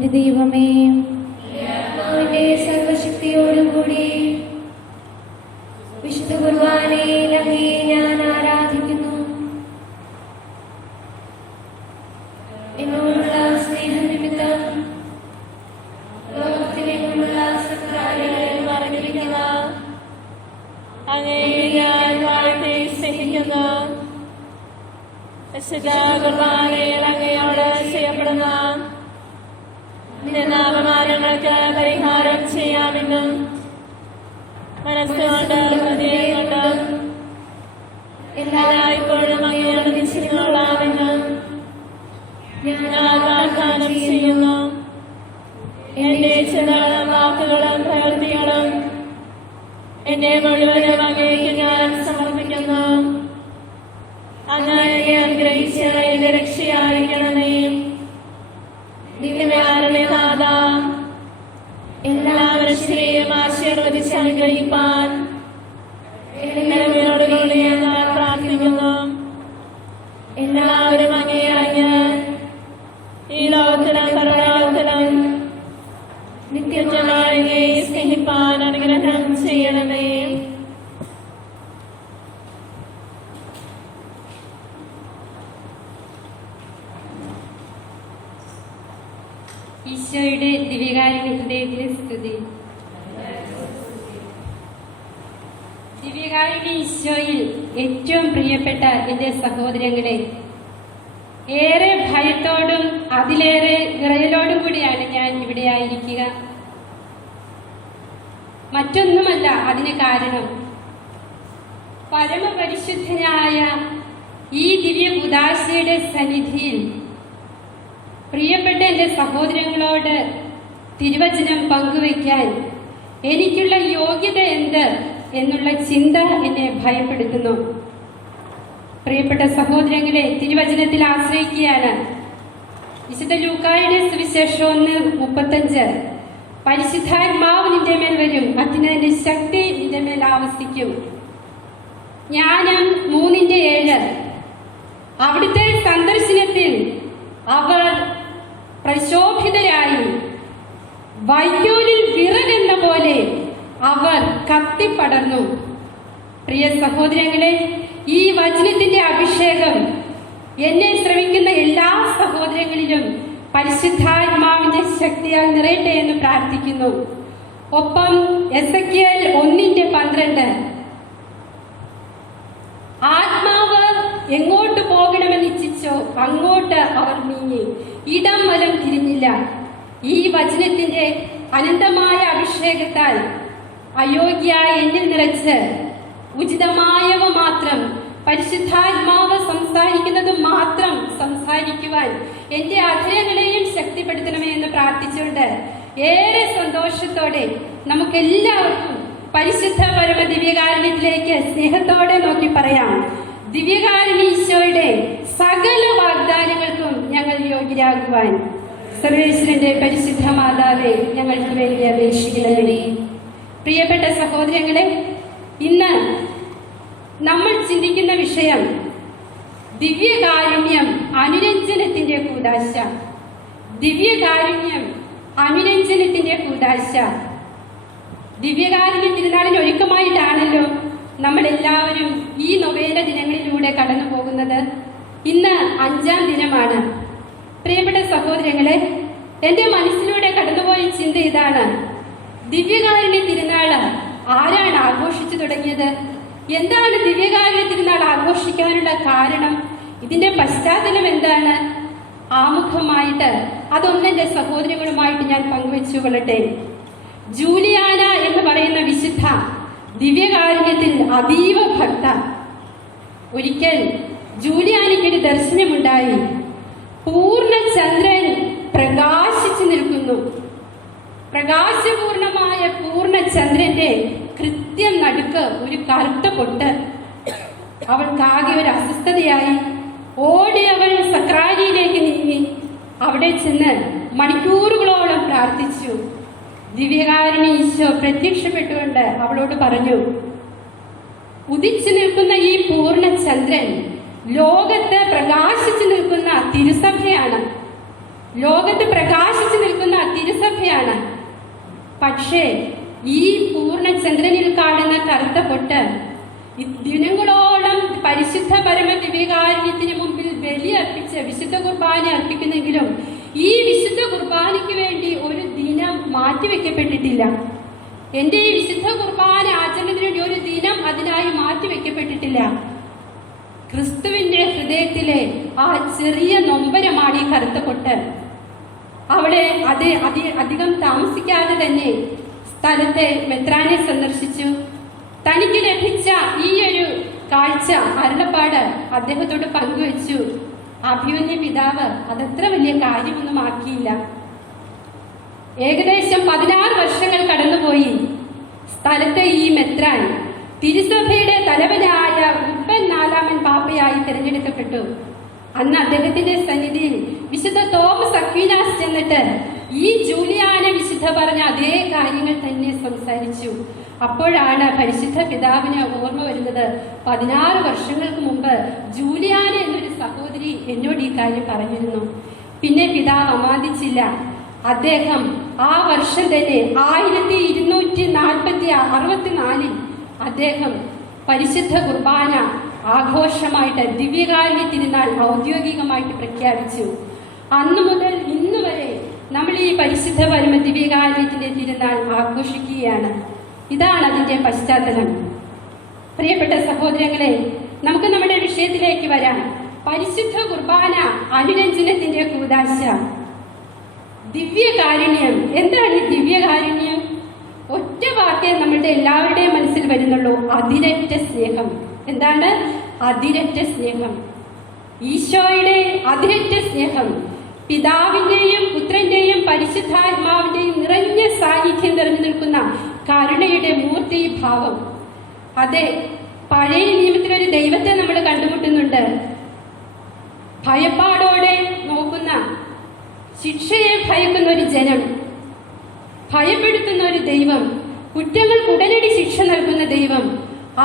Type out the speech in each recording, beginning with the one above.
എന്റെ ദൈവമേ, സർവശക്തിയോടുകൂടി വിശുദ്ധ കുർബാനയിൽ അങ്ങേ ഞാൻ ആരാധിക്കുന്നു. എന്നോടുള്ള സ്നേഹനിമിത്തം ലോകത്തിലേക്കുള്ള സത്രാലയങ്ങളിൽ മറഞ്ഞിരിക്കുക അങ്ങേ ഞാൻ വാഴ്ത്തി സ്നേഹിക്കുന്നു. വിശുദ്ധ കുർബാനയിൽ അങ്ങയോട് ചെയ്യപ്പെടുന്ന നാമമാനങ്ങൾക്ക് പരിഹാരം ചെയ്യാമെന്നും മനസ്സുകൊണ്ട് ഹൃദയം കൊണ്ട് എല്ലായ്പ്പോഴും അങ്ങയോട് നിശ്ചയിക്കൊള്ളാമെന്നും ഞാൻ വാഗ്ദാനം ചെയ്യുന്നു. എന്റെ ചിന്തകളും വാക്കുകളും പ്രവൃത്തികളും എന്റെ മുഴുവനും അങ്ങേക്ക് ഞാൻ സമർപ്പിക്കുന്നു. അങ്ങ് എന്നെ അനുഗ്രഹിച്ച് എന്റെ രക്ഷയായിരിക്കണമേ. ദിവ്യകാരുണ്യനാഥ, എല്ലാവരെയും ആശീർവദിച്ച് അനുഗ്രഹിപ്പാൻ എന്നോടുകൂടി ഞാൻ പ്രാർത്ഥിക്കുന്നു. എല്ലാവരും അങ്ങേ അറിഞ്ഞ് ഈ ലോകത്തിലും പരലോകത്തിലും നിത്യമായി സ്നേഹിപ്പാൻ അനുഗ്രഹം ചെയ്യണമേ. ഈശോയുടെ ദിവ്യകാരുണ്യത്തിന്റെ സ്തുതി. ദിവ്യകാരുണ്യ ഈശോയിൽ ഏറ്റവും പ്രിയപ്പെട്ട എന്റെ സഹോദരങ്ങളെ, ഏറെ ഭയത്തോടും അതിലേറെ വിറയലോടും കൂടിയാണ് ഞാൻ ഇവിടെ ആയിരിക്കുക. മറ്റൊന്നുമല്ല അതിന് കാരണം. പരമപരിശുദ്ധനായ ഈ ദിവ്യ ഉദാശയുടെ സന്നിധിയിൽ പ്രിയപ്പെട്ട എന്റെ സഹോദരങ്ങളോട് തിരുവചനം പങ്കുവയ്ക്കാൻ എനിക്കുള്ള യോഗ്യത എന്ത് എന്നുള്ള ചിന്ത എന്നെ ഭയപ്പെടുത്തുന്നു. പ്രിയപ്പെട്ട സഹോദരങ്ങളെ, തിരുവചനത്തിൽ ആശ്രയിക്കുകയാണ്. വിശുദ്ധ ലൂക്കായുടെ സുവിശേഷം 1:35, പരിശുദ്ധാത്മാവ് നിന്റെ മേൽ വരും, അത്യുന്നതന്റെ ശക്തി നിന്റെ മേൽ ആവസിക്കും. ജ്ഞാനം 3:7, അവിടുത്തെ സന്ദർശനത്തിൽ അവർ പ്രശോഭിതരായി വൈക്കോലിൽ വിറകെന്ന പോലെ അവർ കത്തിപ്പടർന്നു. പ്രിയ സഹോദരങ്ങളെ, ഈ വചനത്തിന്റെ അഭിഷേകം എന്നെ ശ്രമിക്കുന്ന എല്ലാ സഹോദരങ്ങളിലും പരിശുദ്ധാത്മാവിന്റെ ശക്തിയാൽ നിറയട്ടെ എന്ന് പ്രാർത്ഥിക്കുന്നു. ഒപ്പം എസെക്കിയേൽ 1:12, ആത്മാവ് എങ്ങോട്ട് പോകണമെന്ന് ഇച്ഛിച്ചോ അങ്ങോട്ട് അവർ നീങ്ങി, ഇടം വലം തിരിഞ്ഞില്ല. ഈ വചനത്തിന്റെ അനന്തമായ അഭിഷേകത്താൽ അയോഗ്യയായ എന്നിൽ നിറച്ച് ഉചിതമായവ മാത്രം, പരിശുദ്ധാത്മാവ് സംസാരിക്കുന്നത് മാത്രം സംസാരിക്കുവാൻ എന്റെ അധരങ്ങളെയും ശക്തിപ്പെടുത്തണമേ എന്ന് പ്രാർത്ഥിച്ചുകൊണ്ട് ഏറെ സന്തോഷത്തോടെ നമുക്കെല്ലാവർക്കും പരിശുദ്ധ പരമ ദിവ്യകാരുണ്യത്തിലേക്ക് സ്നേഹത്തോടെ നോക്കി പറയാം. ദിവ്യകാരുണ്യ ഈശോയുടെ സകല വാഗ്ദാനങ്ങൾക്കും ഞങ്ങൾ യോഗ്യരാകുവാൻ സർവേശ്വരന്റെ പരിശുദ്ധ മാതാവേ ഞങ്ങൾക്ക് വേണ്ടി അപേക്ഷിക്കണമേ. പ്രിയപ്പെട്ട സഹോദരങ്ങളെ, ഇന്ന് നമ്മൾ ചിന്തിക്കുന്ന വിഷയം ദിവ്യകാരുണ്യം അനുരഞ്ജനത്തിന്റെ കൂദാശ. ദിവ്യകാരുണ്യം അനുരഞ്ജനത്തിന്റെ കൂദാശ. ദിവ്യകാരുണ്യ തിരുനാളിന് ഒരുക്കമായിട്ടാണല്ലോ നമ്മളെല്ലാവരും ഈ നൊവേന ദിനങ്ങളിലൂടെ കടന്നു പോകുന്നത്. ഇന്ന് 5ാം ദിനമാണ്. പ്രിയപ്പെട്ട സഹോദരങ്ങളെ, എന്റെ മനസ്സിലൂടെ കടന്നുപോയ ചിന്ത ഇതാണ്: ദിവ്യകാരുണ്യ തിരുനാള് ആരാണ് ആഘോഷിച്ചു തുടങ്ങിയത്? എന്താണ് ദിവ്യകാരുണ്യ തിരുനാൾ ആഘോഷിക്കാനുള്ള കാരണം? ഇതിന്റെ പശ്ചാത്തലം എന്താണ്? ആമുഖമായിട്ട് അതൊന്നെന്റെ സഹോദരങ്ങളുമായിട്ട് ഞാൻ പങ്കുവെച്ചുകൊള്ളട്ടെ. ജൂലിയാന എന്ന് പറയുന്ന വിശുദ്ധ ദിവ്യകാരുണ്യത്തിൽ അതീവ ഭക്ത. ഒരിക്കൽ ജൂലിയാനയ്ക്കൊരു ദർശനമുണ്ടായി. പൂർണ്ണചന്ദ്രൻ പ്രകാശിച്ചു നിൽക്കുന്നു. പ്രകാശപൂർണമായ പൂർണ്ണചന്ദ്രന്റെ കൃത്യം നടുക്ക് ഒരു കറുത്ത പൊട്ട്. അവൾക്കാകെ ഒരു അസ്വസ്ഥതയായി. ഓടി അവൾ സക്രാരിയിലേക്ക് നീങ്ങി. അവിടെ ചെന്ന് മണിക്കൂറുകളോളം പ്രാർത്ഥിച്ചു. ദിവ്യകാരുണ്യ ഈശോ പ്രത്യക്ഷപ്പെട്ടുകൊണ്ട് അവളോട് പറഞ്ഞു, ഉദിച്ചു നിൽക്കുന്ന ഈ പൂർണ്ണചന്ദ്രൻ ലോകത്ത് പ്രകാശിച്ചു നിൽക്കുന്ന തിരുസഭയാണ്. ലോകത്ത് പ്രകാശിച്ചു നിൽക്കുന്ന തിരുസഭയാണ്. പക്ഷേ ഈ പൂർണ്ണചന്ദ്രനിൽ കാണുന്ന കറുത്ത പൊട്ട് ദിനങ്ങളോളം പരിശുദ്ധ പരമ ദിവ്യകാരുണ്യത്തിന് മുമ്പിൽ ബലി അർപ്പിച്ച് വിശുദ്ധ കുർബാന അർപ്പിക്കുന്നെങ്കിലും ഈ വിശുദ്ധ കുർബാനയ്ക്ക് വേണ്ടി ഒരു ദിനം മാറ്റിവെക്കപ്പെട്ടിട്ടില്ല. എന്റെ ഈ വിശുദ്ധ കുർബാന ആചരണത്തിന് വേണ്ടി ഒരു ദിനം അതിനായി മാറ്റിവെക്കപ്പെട്ടിട്ടില്ല. ക്രിസ്തുവിന്റെ ഹൃദയത്തിലെ ആ ചെറിയ നൊമ്പരമാണ് ഈ കറുത്ത പൊട്ട്. അവിടെ അധികം താമസിക്കാതെ തന്നെ സ്ഥലത്തെ മെത്രാനെ സന്ദർശിച്ചു. തനിക്ക് ലഭിച്ച ഈ ഒരു കാഴ്ച അരുളപ്പാട് അദ്ദേഹത്തോട് പങ്കുവച്ചു. അഭിമന്യ പിതാവ് അതത്ര വലിയ കാര്യമൊന്നും ആക്കിയില്ല. ഏകദേശം 16 വർഷങ്ങൾ കടന്നുപോയി. സ്ഥലത്തെ ഈ മെത്രാൻ തിരുസഭയുടെ തലവനായ ഉപ്പൻ 4-ാമൻ പാപ്പയായി തിരഞ്ഞെടുക്കപ്പെട്ടു. അന്ന് അദ്ദേഹത്തിന്റെ സന്നിധിയിൽ വിശുദ്ധ തോമസ് അക്വീനാസ് ചെന്നിട്ട് ഈ ജൂലിയാന വിശുദ്ധ പറഞ്ഞ അതേ കാര്യങ്ങൾ തന്നെ സംസാരിച്ചു. അപ്പോഴാണ് പരിശുദ്ധ പിതാവിന് ഓർമ്മ വരുന്നത്, 16 വർഷങ്ങൾക്ക് മുമ്പ് ജൂലിയാന എന്നൊരു സഹോദരി എന്നോട് ഈ കാര്യം പറഞ്ഞിരുന്നു. പിന്നെ പിതാവ് അമാദിച്ചില്ല. അദ്ദേഹം ആ വർഷം തന്നെ 1264 അദ്ദേഹം പരിശുദ്ധ കുർബാന ആഘോഷമായിട്ട് ദിവ്യകാരുണ്യ തിരുനാൾ ഔദ്യോഗികമായിട്ട് പ്രഖ്യാപിച്ചു. അന്നു മുതൽ ഇന്ന് വരെ നമ്മൾ ഈ പരിശുദ്ധ പരമ ദിവ്യകാരുണ്യത്തിന്റെ തിരുനാൾ ആഘോഷിക്കുകയാണ്. ഇതാണ് അതിന്റെ പശ്ചാത്തലം. പ്രിയപ്പെട്ട സഹോദരങ്ങളെ, നമുക്ക് നമ്മുടെ വിഷയത്തിലേക്ക് വരാം. പരിശുദ്ധ കുർബാന അനുരഞ്ജനത്തിന്റെ കൂദാശ. ദിവ്യകാരുണ്യം എന്താണ്? ഈ ദിവ്യകാരുണ്യം ഒറ്റ വാക്കേ നമ്മളുടെ എല്ലാവരുടെയും മനസ്സിൽ വരുന്നുള്ളൂ, അതിരറ്റ സ്നേഹം. എന്താണ് അതിരറ്റ സ്നേഹം? ഈശോയുടെ അതിരറ്റ സ്നേഹം, പിതാവിന്റെയും പുത്രന്റെയും പരിശുദ്ധാത്മാവിന്റെയും നിറഞ്ഞ സാന്നിധ്യം നിറഞ്ഞു നിൽക്കുന്ന കരുണയുടെ മൂർത്തി ഭാവം. അതെ, പഴയ നിയമത്തിലൊരു ദൈവത്തെ നമ്മൾ കണ്ടുമുട്ടുന്നുണ്ട്. ഭയപ്പാടോടെ നോക്കുന്ന, ശിക്ഷയെ ഭയക്കുന്ന ഒരു ജനം, ഭയപ്പെടുത്തുന്ന ഒരു ദൈവം, കുറ്റങ്ങൾക്ക് ഉടനടി ശിക്ഷ നൽകുന്ന ദൈവം.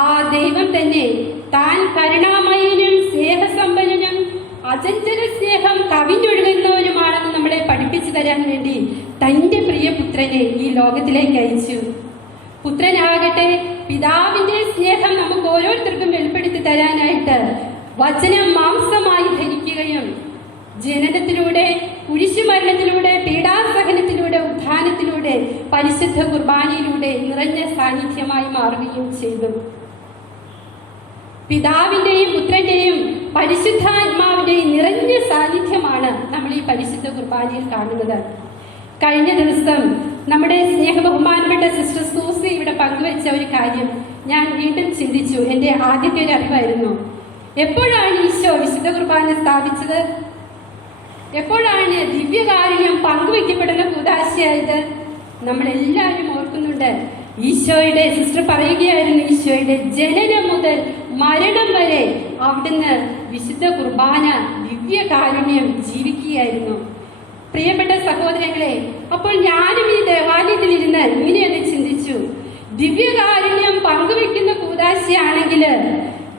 ആ ദൈവം തന്നെ താൻ കരുണാമയനും സ്നേഹസമ്പന്നനും അചഞ്ചല സ്നേഹം കവിഞ്ഞൊഴുകുന്നവനുമാണെന്ന് നമ്മളെ പഠിപ്പിച്ചു തരാൻ വേണ്ടി തന്റെ പ്രിയപുത്രനെ ഈ ലോകത്തിലേക്ക് അയച്ചു. പുത്രനാകട്ടെ പിതാവിന്റെ സ്നേഹം നമുക്ക് ഓരോരുത്തർക്കും വെളിപ്പെടുത്തി തരാനായിട്ട് വചനം മാംസമായി ധരിക്കുകയും ജനനത്തിലൂടെ, കുരിശുമരണത്തിലൂടെ, പീഡാസഹനത്തിലൂടെ, ഉത്ഥാനത്തിലൂടെ, പരിശുദ്ധ കുർബാനയിലൂടെ നിറഞ്ഞ സാന്നിധ്യമായി മാറുകയും ചെയ്തു. പിതാവിന്റെയും പുത്രന്റെയും പരിശുദ്ധാത്മാവിന്റെയും നിറഞ്ഞ സാന്നിധ്യമാണ് നമ്മൾ ഈ പരിശുദ്ധ കുർബാനയിൽ കാണുന്നത്. കഴിഞ്ഞ ദിവസം നമ്മുടെ സ്നേഹബഹുമാനപ്പെട്ട സിസ്റ്റർ സൂസി ഇവിടെ പങ്കുവച്ച ഒരു കാര്യം ഞാൻ വീണ്ടും ചിന്തിച്ചു. എന്റെ ആദ്യത്തെ ഒരു അറിവായിരുന്നു. എപ്പോഴാണ് ഈശോ വിശുദ്ധ കുർബാന സ്ഥാപിച്ചത്? എപ്പോഴാണ് ദിവ്യകാരുണ്യം പങ്കുവെക്കപ്പെടുന്ന കൂദാശയായത്? നമ്മളെല്ലാവരും ഓർക്കുന്നുണ്ട്. ഈശോയുടെ, സിസ്റ്റർ പറയുകയായിരുന്നു, ഈശോയുടെ ജനനം മുതൽ മരണം വരെ അവിടുന്ന് വിശുദ്ധ കുർബാന ദിവ്യകാരുണ്യം ജീവിക്കുകയായിരുന്നു. പ്രിയപ്പെട്ട സഹോദരങ്ങളെ, അപ്പോൾ ഞാനും ഈ ദേവാലയത്തിൽ ഇരുന്ന് ഇങ്ങനെയൊന്ന് ചിന്തിച്ചു. ദിവ്യകാരുണ്യം പങ്കുവെക്കുന്ന കൂദാശയാണെങ്കിൽ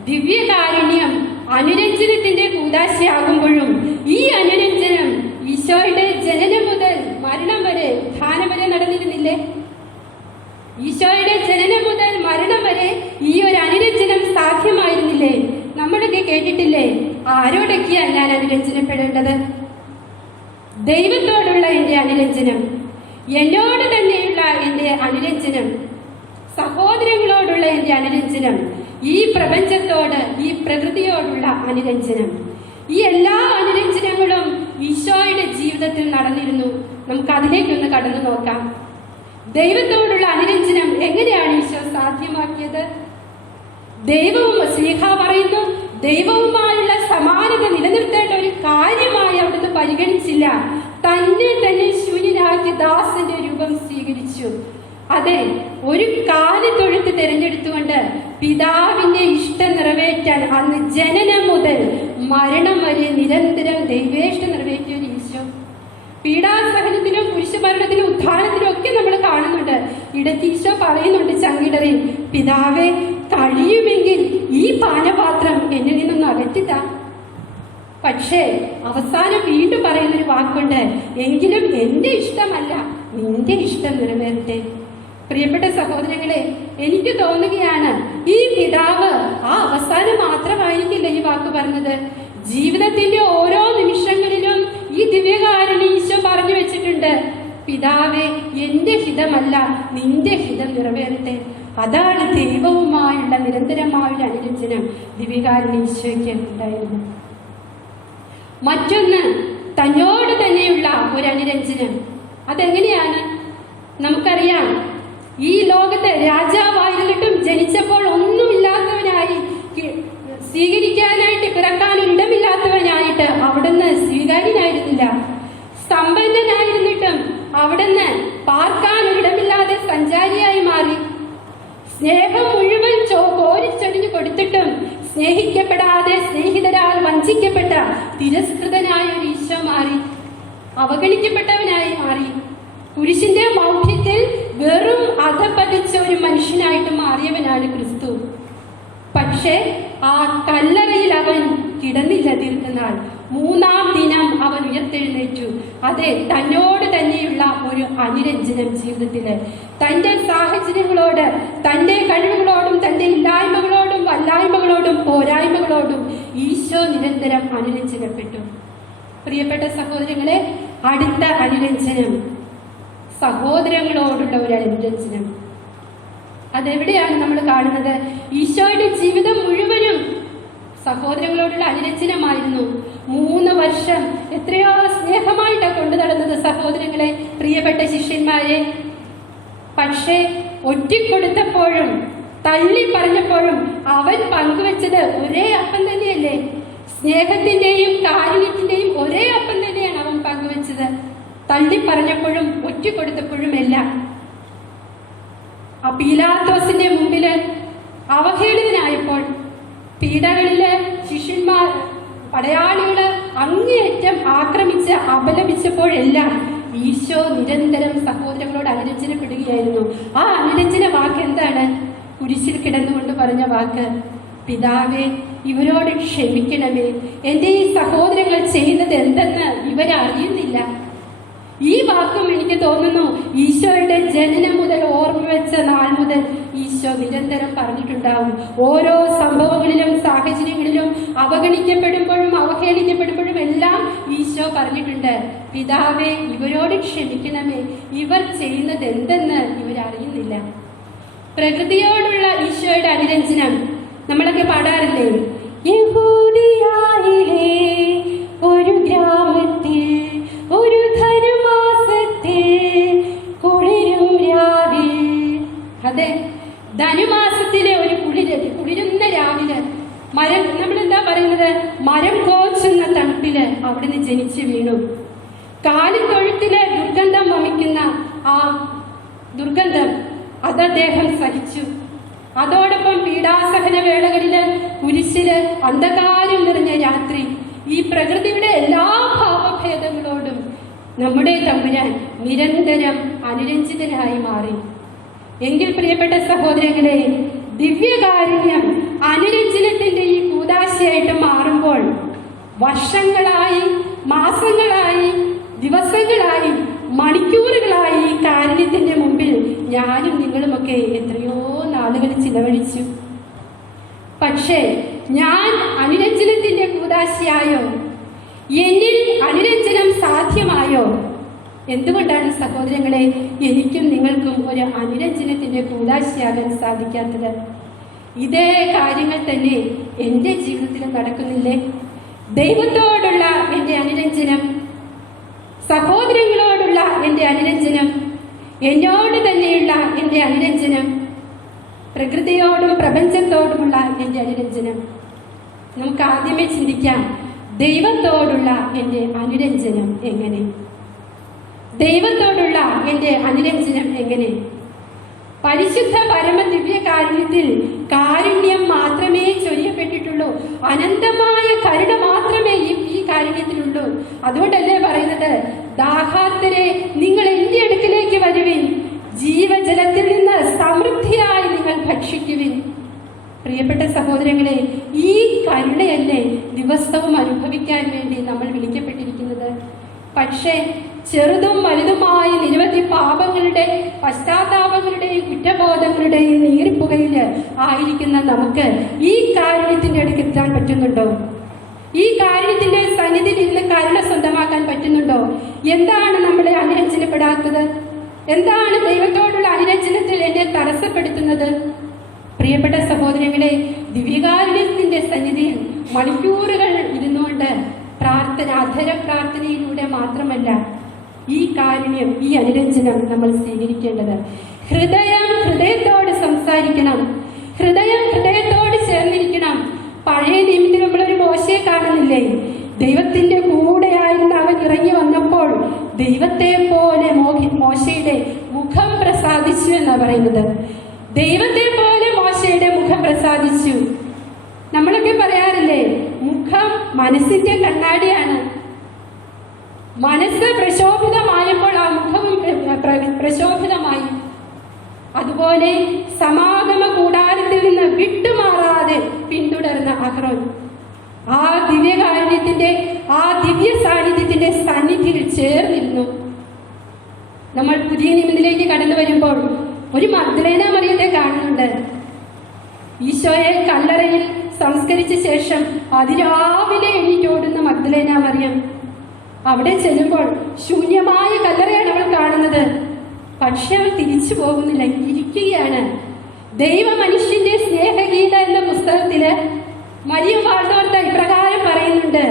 ദിവ്യകാരുണ്യം അനുരഞ്ജനത്തിന്റെ കൂദാശയാകുമ്പോഴും ഈ അനുരഞ്ജനം ഈശോയുടെ ജനനം മുതൽ മരണം വരെ, ഉത്ഥാനം വരെ നടന്നിരുന്നില്ലേ? ഈശോയുടെ ജനനം മുതൽ മരണം വരെ ഈ ഒരു അനുരഞ്ജനം സാധ്യമായിരുന്നില്ലേ? നമ്മളൊക്കെ കേട്ടിട്ടില്ലേ, ആരോടൊക്കെയാ ഞാൻ അനുരഞ്ജനപ്പെടേണ്ടത്? ദൈവത്തോടുള്ള എന്റെ അനുരഞ്ജനം, എന്നോട് തന്നെയുള്ള എന്റെ അനുരഞ്ജനം, സഹോദരങ്ങളോടുള്ള എന്റെ അനുരഞ്ജനം, ഈ പ്രപഞ്ചത്തോട്, ഈ പ്രകൃതിയോടുള്ള അനുരഞ്ജനം. ഈ എല്ലാ അനുരഞ്ജനങ്ങളും ഈശോയുടെ ജീവിതത്തിൽ നടന്നിരുന്നു. നമുക്ക് അതിലേക്കൊന്ന് കടന്നു നോക്കാം. ദൈവത്തോടുള്ള അനുരഞ്ജനം എങ്ങനെയാണ് ഈശോ സാധ്യമാക്കിയത്? ദൈവവും, സ്ലീഹ പറയുന്നു, ദൈവവുമായുള്ള സമാനത നിലനിർത്തേണ്ട ഒരു കാര്യമായി അവിടുന്ന് പരിഗണിച്ചില്ല. തന്നെ തന്നെ ശൂന്യനാക്കി ദാസന്റെ രൂപം സ്വീകരിച്ചു. അതെ, ഒരു കാലിത്തൊഴുത്ത് തിരഞ്ഞെടുത്തുകൊണ്ട് പിതാവിന്റെ ഇഷ്ടം നിറവേറ്റാൻ അന്ന് ജനനം മുതൽ മരണം വരെ നിരന്തരം ദൈവേഷ്ടം നിറവേറ്റിയ ഒരു ഈശോ. പീഡാസഹനത്തിലും കുരിശുമരണത്തിലും ഉത്ഥാനത്തിലും ഒക്കെ നമ്മൾ കാണുന്നുണ്ട്. ഇടയ്ക്ക് ഈശോ പറയുന്നുണ്ട് ചങ്കിടറിൽ, പിതാവേ, കഴിയുമെങ്കിൽ ഈ പാനപാത്രം എന്നിൽ നിന്നൊന്ന് അകറ്റിത്താ. പക്ഷേ അവസാനം വീണ്ടും പറയുന്നൊരു വാക്കുണ്ട്, എങ്കിലും എന്റെ ഇഷ്ടമല്ല നിന്റെ ഇഷ്ടം നിറവേറട്ടെ. പ്രിയപ്പെട്ട സഹോദരങ്ങളെ, എനിക്ക് തോന്നുകയാണ് ഈ പിതാവ് ആ അവസാനം മാത്രമായിരിക്കില്ല ഈ വാക്ക് പറഞ്ഞത്. ജീവിതത്തിന്റെ ഓരോ നിമിഷങ്ങളിലും ഈ ദിവ്യകാരുണ്യം ഈശോ പറഞ്ഞു വെച്ചിട്ടുണ്ട്, പിതാവേ എന്റെ ഹിതമല്ല നിന്റെ ഹിതം നിറവേറട്ടെ. അതാണ് ദൈവവുമായുള്ള നിരന്തരമായുള്ള അനുരഞ്ജനം ദിവ്യകാരുണ്യ ഈശോയ്ക്ക് ഉണ്ടായിരുന്നു. മറ്റൊന്ന് തന്നോട് തന്നെയുള്ള ഒരു അനുരഞ്ജനം. അതെങ്ങനെയാണ്? നമുക്കറിയാം, ഈ ലോകത്ത് രാജാവായിരുന്നിട്ടും ജനിച്ചപ്പോൾ ഒന്നുമില്ലാത്തവനായി, സ്വീകരിക്കാനായിട്ട് പിറക്കാൻ ഇടമില്ലാത്തവനായിട്ട് അവിടുന്ന് സ്വീകാര്യനായിരുന്നില്ല. സമ്പന്നനായിരുന്നിട്ടും അവിടുന്ന് പാർക്കാൻ ഇടമില്ലാതെ സഞ്ചാരിയായി മാറി. സ്നേഹം മുഴുവൻ കോരിച്ചൊരിഞ്ഞു കൊടുത്തിട്ടും സ്നേഹിക്കപ്പെടാതെ സ്നേഹിതരാൽ വഞ്ചിക്കപ്പെട്ട തിരസ്കൃതനായ ഒരു ഈശോ മാറി, അവഗണിക്കപ്പെട്ടവനായി മാറി. കുരിശിന്റെ മൗഢ്യത്തിൽ വെറും അധപതിച്ച ഒരു മനുഷ്യനായിട്ട് മാറിയവനാണ് ക്രിസ്തു. പക്ഷേ ആ കല്ലറയിൽ അവൻ കിടന്നില്ല ദീർഘനാൾ. 3-ാം ദിനം അവൻ ഉയർത്തെഴുന്നേറ്റു. അതെ, തന്നോട് തന്നെയുള്ള ഒരു അനുരഞ്ജനം ജീവിതത്തില്. തന്റെ സാഹചര്യങ്ങളോട്, തന്റെ കഴിവുകളോടും, തന്റെ ഇല്ലായ്മകളോടും, വല്ലായ്മകളോടും, പോരായ്മകളോടും ഈശോ നിരന്തരം അനുരഞ്ജനപ്പെട്ടു. പ്രിയപ്പെട്ട സഹോദരങ്ങളെ, അടുത്ത അനുരഞ്ജനം സഹോദരങ്ങളോടുള്ള ഒരു അനുരഞ്ജനം. അതെവിടെയാണ് നമ്മൾ കാണുന്നത്? ഈശോയുടെ ജീവിതം മുഴുവനും സഹോദരങ്ങളോടുള്ള അനുരഞ്ജനമായിരുന്നു. 3 വർഷം എത്രയോ സ്നേഹമായിട്ടാണ് കൊണ്ടു നടന്നത് സഹോദരങ്ങളെ, പ്രിയപ്പെട്ട ശിഷ്യന്മാരെ. പക്ഷേ ഒറ്റിക്കൊടുത്തപ്പോഴും തള്ളി പറഞ്ഞപ്പോഴും അവൻ പങ്കുവെച്ചത് ഒരേ അപ്പം തന്നെയല്ലേ? സ്നേഹത്തിന്റെയും കാരുണ്യത്തിന്റെയും ഒരേ അപ്പം തന്നെയാണ് അവൻ പങ്കുവെച്ചത്. തള്ളി പറഞ്ഞപ്പോഴും ഒറ്റിക്കൊടുത്തപ്പോഴും എല്ലാം. ആ പീലാത്തോസിന്റെ മുമ്പില് അവഹേളിതനായപ്പോൾ, പീഡകളില് ശിഷ്യന്മാർ, പടയാളികള് അങ്ങേയറ്റം ആക്രമിച്ച് അപലപിച്ചപ്പോഴെല്ലാം ഈശോ നിരന്തരം സഹോദരങ്ങളോട് അനുരഞ്ജനപ്പെടുകയായിരുന്നു. ആ അനുരഞ്ജന വാക്ക് എന്താണ്? കുരിശിൽ കിടന്നുകൊണ്ട് പറഞ്ഞ വാക്ക്, പിതാവേ ഇവരോട് ക്ഷമിക്കണമേ, എന്റെ ഈ സഹോദരങ്ങൾ ചെയ്തത് എന്തെന്ന് ഇവരറിയുന്നില്ല. ഈ വാക്കും എനിക്ക് തോന്നുന്നു ഈശോയുടെ ജനനം മുതൽ ഓർമ്മ വെച്ച നാൾ മുതൽ ഈശോ നിരന്തരം പറഞ്ഞിട്ടുണ്ടാവും. ഓരോ സംഭവങ്ങളിലും സാഹചര്യങ്ങളിലും അവഗണിക്കപ്പെടുമ്പോഴും അവഹേളിക്കപ്പെടുമ്പോഴും എല്ലാം ഈശോ പറഞ്ഞിട്ടുണ്ട്, പിതാവേ ഇവരോട് ക്ഷമിക്കണമേ, ഇവർ ചെയ്യുന്നത് എന്തെന്ന് ഇവരറിയുന്നില്ല. പ്രകൃതിയോടുള്ള ഈശോയുടെ അനുരഞ്ജനം നമ്മളൊക്കെ പാടാറില്ലേ? യഹൂദിയായിലെ ഒരു ഗ്രാമത്തിൽ ഒരു ധനുമാസത്തിൽ കുളിരും രാവിൽ. അതെ, ധനുമാസത്തിലെ ഒരു കുളിരുന്ന രാവിലെ മരം, നമ്മളെന്താ പറയുന്നത്, മരം കോച്ചുന്ന തണുപ്പില് അവിടുന്ന് ജനിച്ചു വീണു. കാലിത്തൊഴുത്തിലെ ദുർഗന്ധം വമിക്കുന്ന ആ ദുർഗന്ധം അത് അദ്ദേഹം സഹിച്ചു. അതോടൊപ്പം പീഡാസഹന വേളകളില്, കുരിശില്, അന്ധകാരം നിറഞ്ഞ രാത്രി, ഈ പ്രകൃതിയുടെ എല്ലാ ഭാവഭേദങ്ങളോടും നമ്മുടെ തമ്പുരാൻ നിരന്തരം അനുരഞ്ജിതനായി മാറി. എങ്കിൽ പ്രിയപ്പെട്ട സഹോദരങ്ങളെ, ദിവ്യകാരുണ്യം അനുരഞ്ജനത്തിന്റെ ഈ കൂദാശയായിട്ട് മാറുമ്പോൾ വർഷങ്ങളായി, മാസങ്ങളായി, ദിവസങ്ങളായി, മണിക്കൂറുകളായി ഈ കാരുണ്യത്തിന്റെ മുമ്പിൽ ഞാനും നിങ്ങളുമൊക്കെ എത്രയോ നാളുകൾ ചിലവഴിച്ചു. പക്ഷേ ഞാൻ അനുരഞ്ജനത്തിന്റെ കൂദാശയായോ? എന്നിൽ അനുരഞ്ജനം സാധ്യമായോ? എന്തുകൊണ്ടാണ് സഹോദരങ്ങളെ എനിക്കും നിങ്ങൾക്കും ഒരു അനുരഞ്ജനത്തിന്റെ കൂദാശയാകാൻ സാധിക്കാത്തത്? ഇതേ കാര്യങ്ങൾ തന്നെ എൻ്റെ ജീവിതത്തിലും നടക്കുന്നില്ലേ? ദൈവത്തോടുള്ള എൻ്റെ അനുരഞ്ജനം, സഹോദരങ്ങളോടുള്ള എൻ്റെ അനുരഞ്ജനം, എന്നോട് തന്നെയുള്ള എൻ്റെ അനുരഞ്ജനം, പ്രകൃതിയോടും പ്രപഞ്ചത്തോടുമുള്ള എൻ്റെ അനുരഞ്ജനം. നമുക്ക് ആദ്യമേ ചിന്തിക്കാം, ദൈവത്തോടുള്ള എൻ്റെ അനുരഞ്ജനം എങ്ങനെ? ദൈവത്തോടുള്ള എൻ്റെ അനുരഞ്ജനം എങ്ങനെ? പരിശുദ്ധ പരമ ദിവ്യ കാരുണ്യത്തിൽ കാരുണ്യം മാത്രമേ ചൊരിയപ്പെട്ടിട്ടുള്ളൂ. അനന്തമായ കരുണ മാത്രമേ ഈ കാരുണ്യത്തിലുള്ളൂ. അതുകൊണ്ടല്ലേ പറയുന്നത്, ദാഹാർത്തരെ നിങ്ങൾ എന്റെ അടുക്കിലേക്ക് വരുവിൻ, ജീവജലത്തിൽ നിന്ന് സമൃദ്ധിയായി നിങ്ങൾ ഭക്ഷിക്കുവിൻ. പ്രിയപ്പെട്ട സഹോദരങ്ങളെ, ഈ കരുണയല്ലേ ദിവസം സമസ്തവും അനുഭവിക്കാൻ വേണ്ടി നമ്മൾ വിളിക്കപ്പെട്ടിരിക്കുന്നത്. പക്ഷേ ചെറുതും വലുതുമായ നിരവധി പാപങ്ങളുടെ, പശ്ചാത്താപങ്ങളുടെയും കുറ്റബോധങ്ങളുടെയും നീറിപ്പുകയിൽ ആയിരിക്കുന്ന നമുക്ക് ഈ കാരുണ്യത്തിന്റെ അടുക്ക് എത്താൻ പറ്റുന്നുണ്ടോ? ഈ കാരുണ്യത്തിന്റെ സന്നിധിയിൽ ഇരുന്ന് കരുണ സ്വന്തമാക്കാൻ പറ്റുന്നുണ്ടോ? എന്താണ് നമ്മളെ അനുരഞ്ജനപ്പെടാത്തത്? എന്താണ് ദൈവത്തോടുള്ള അനുരഞ്ജനത്തിൽ എന്നെ തടസ്സപ്പെടുത്തുന്നത്? പ്രിയപ്പെട്ട സഹോദരങ്ങളെ, ദിവ്യകാരുണ്യത്തിന്റെ സന്നിധിയിൽ മണിക്കൂറുകൾ ഇരുന്നുകൊണ്ട് പ്രാർത്ഥന, അധര പ്രാർത്ഥനയിലൂടെ മാത്രമല്ല ഈ കാരുണ്യം, ഈ അനുരഞ്ജനം നമ്മൾ സ്വീകരിക്കേണ്ടത്. ഹൃദയത്തോട് സംസാരിക്കണം, ഹൃദയത്തോട് ചേർന്നിരിക്കണം. പഴയ നിയമത്തിൽ നമ്മളൊരു മോശയെ കാണുന്നില്ലേ? ദൈവത്തിന്റെ കൂടെയായിരുന്ന അവൻ ഇറങ്ങി വന്നപ്പോൾ ദൈവത്തെ പോലെ മോശയുടെ മുഖം പ്രസാദിച്ചു എന്നാണ് പറയുന്നത്. ദൈവത്തെ പോലെ മോശയുടെ മുഖം പ്രസാദിച്ചു. നമ്മളൊക്കെ പറയാറില്ലേ, മുഖം മനസ്സിന്റെ കണ്ണാടിയാണ്. മനസ്സ് പ്രശോഭിതമായപ്പോൾ ആ മുഖവും പ്രശോഭിതമായി. അതുപോലെ സമാഗമ കൂടാരത്തിൽ നിന്ന് വിട്ടുമാറാതെ പിന്തുടർന്ന അഹ്റോൻ ആ ദിവ്യകാരുണ്യത്തിന്റെ, ആ ദിവ്യ സാന്നിധ്യത്തിന്റെ സന്നിധിയിൽ ചേർന്നിരുന്നു. നമ്മൾ പുതിയ നിയമത്തിലേക്ക് കടന്നു വരുമ്പോൾ ഒരു മഗ്ദലേന മറിയത്തെ കാണുന്നുണ്ട്. ഈശോയെ കല്ലറയിൽ സംസ്കരിച്ച ശേഷം അതിരാവിലെ എണീറ്റോടുന്ന മഗ്ദലേന മറിയം. അവിടെ ചെല്ലുമ്പോൾ ശൂന്യമായ കല്ലറയാണ് അവൾ കാണുന്നത്. പക്ഷെ അവൾ തിരിച്ചു പോകുന്നില്ല, ഇരിക്കുകയാണ്. ദൈവ മനുഷ്യന്റെ സ്നേഹഗീത എന്ന പുസ്തകത്തില് മരിയ വാൾഡോർത്ത ഇപ്രകാരം പറയുന്നുണ്ട്: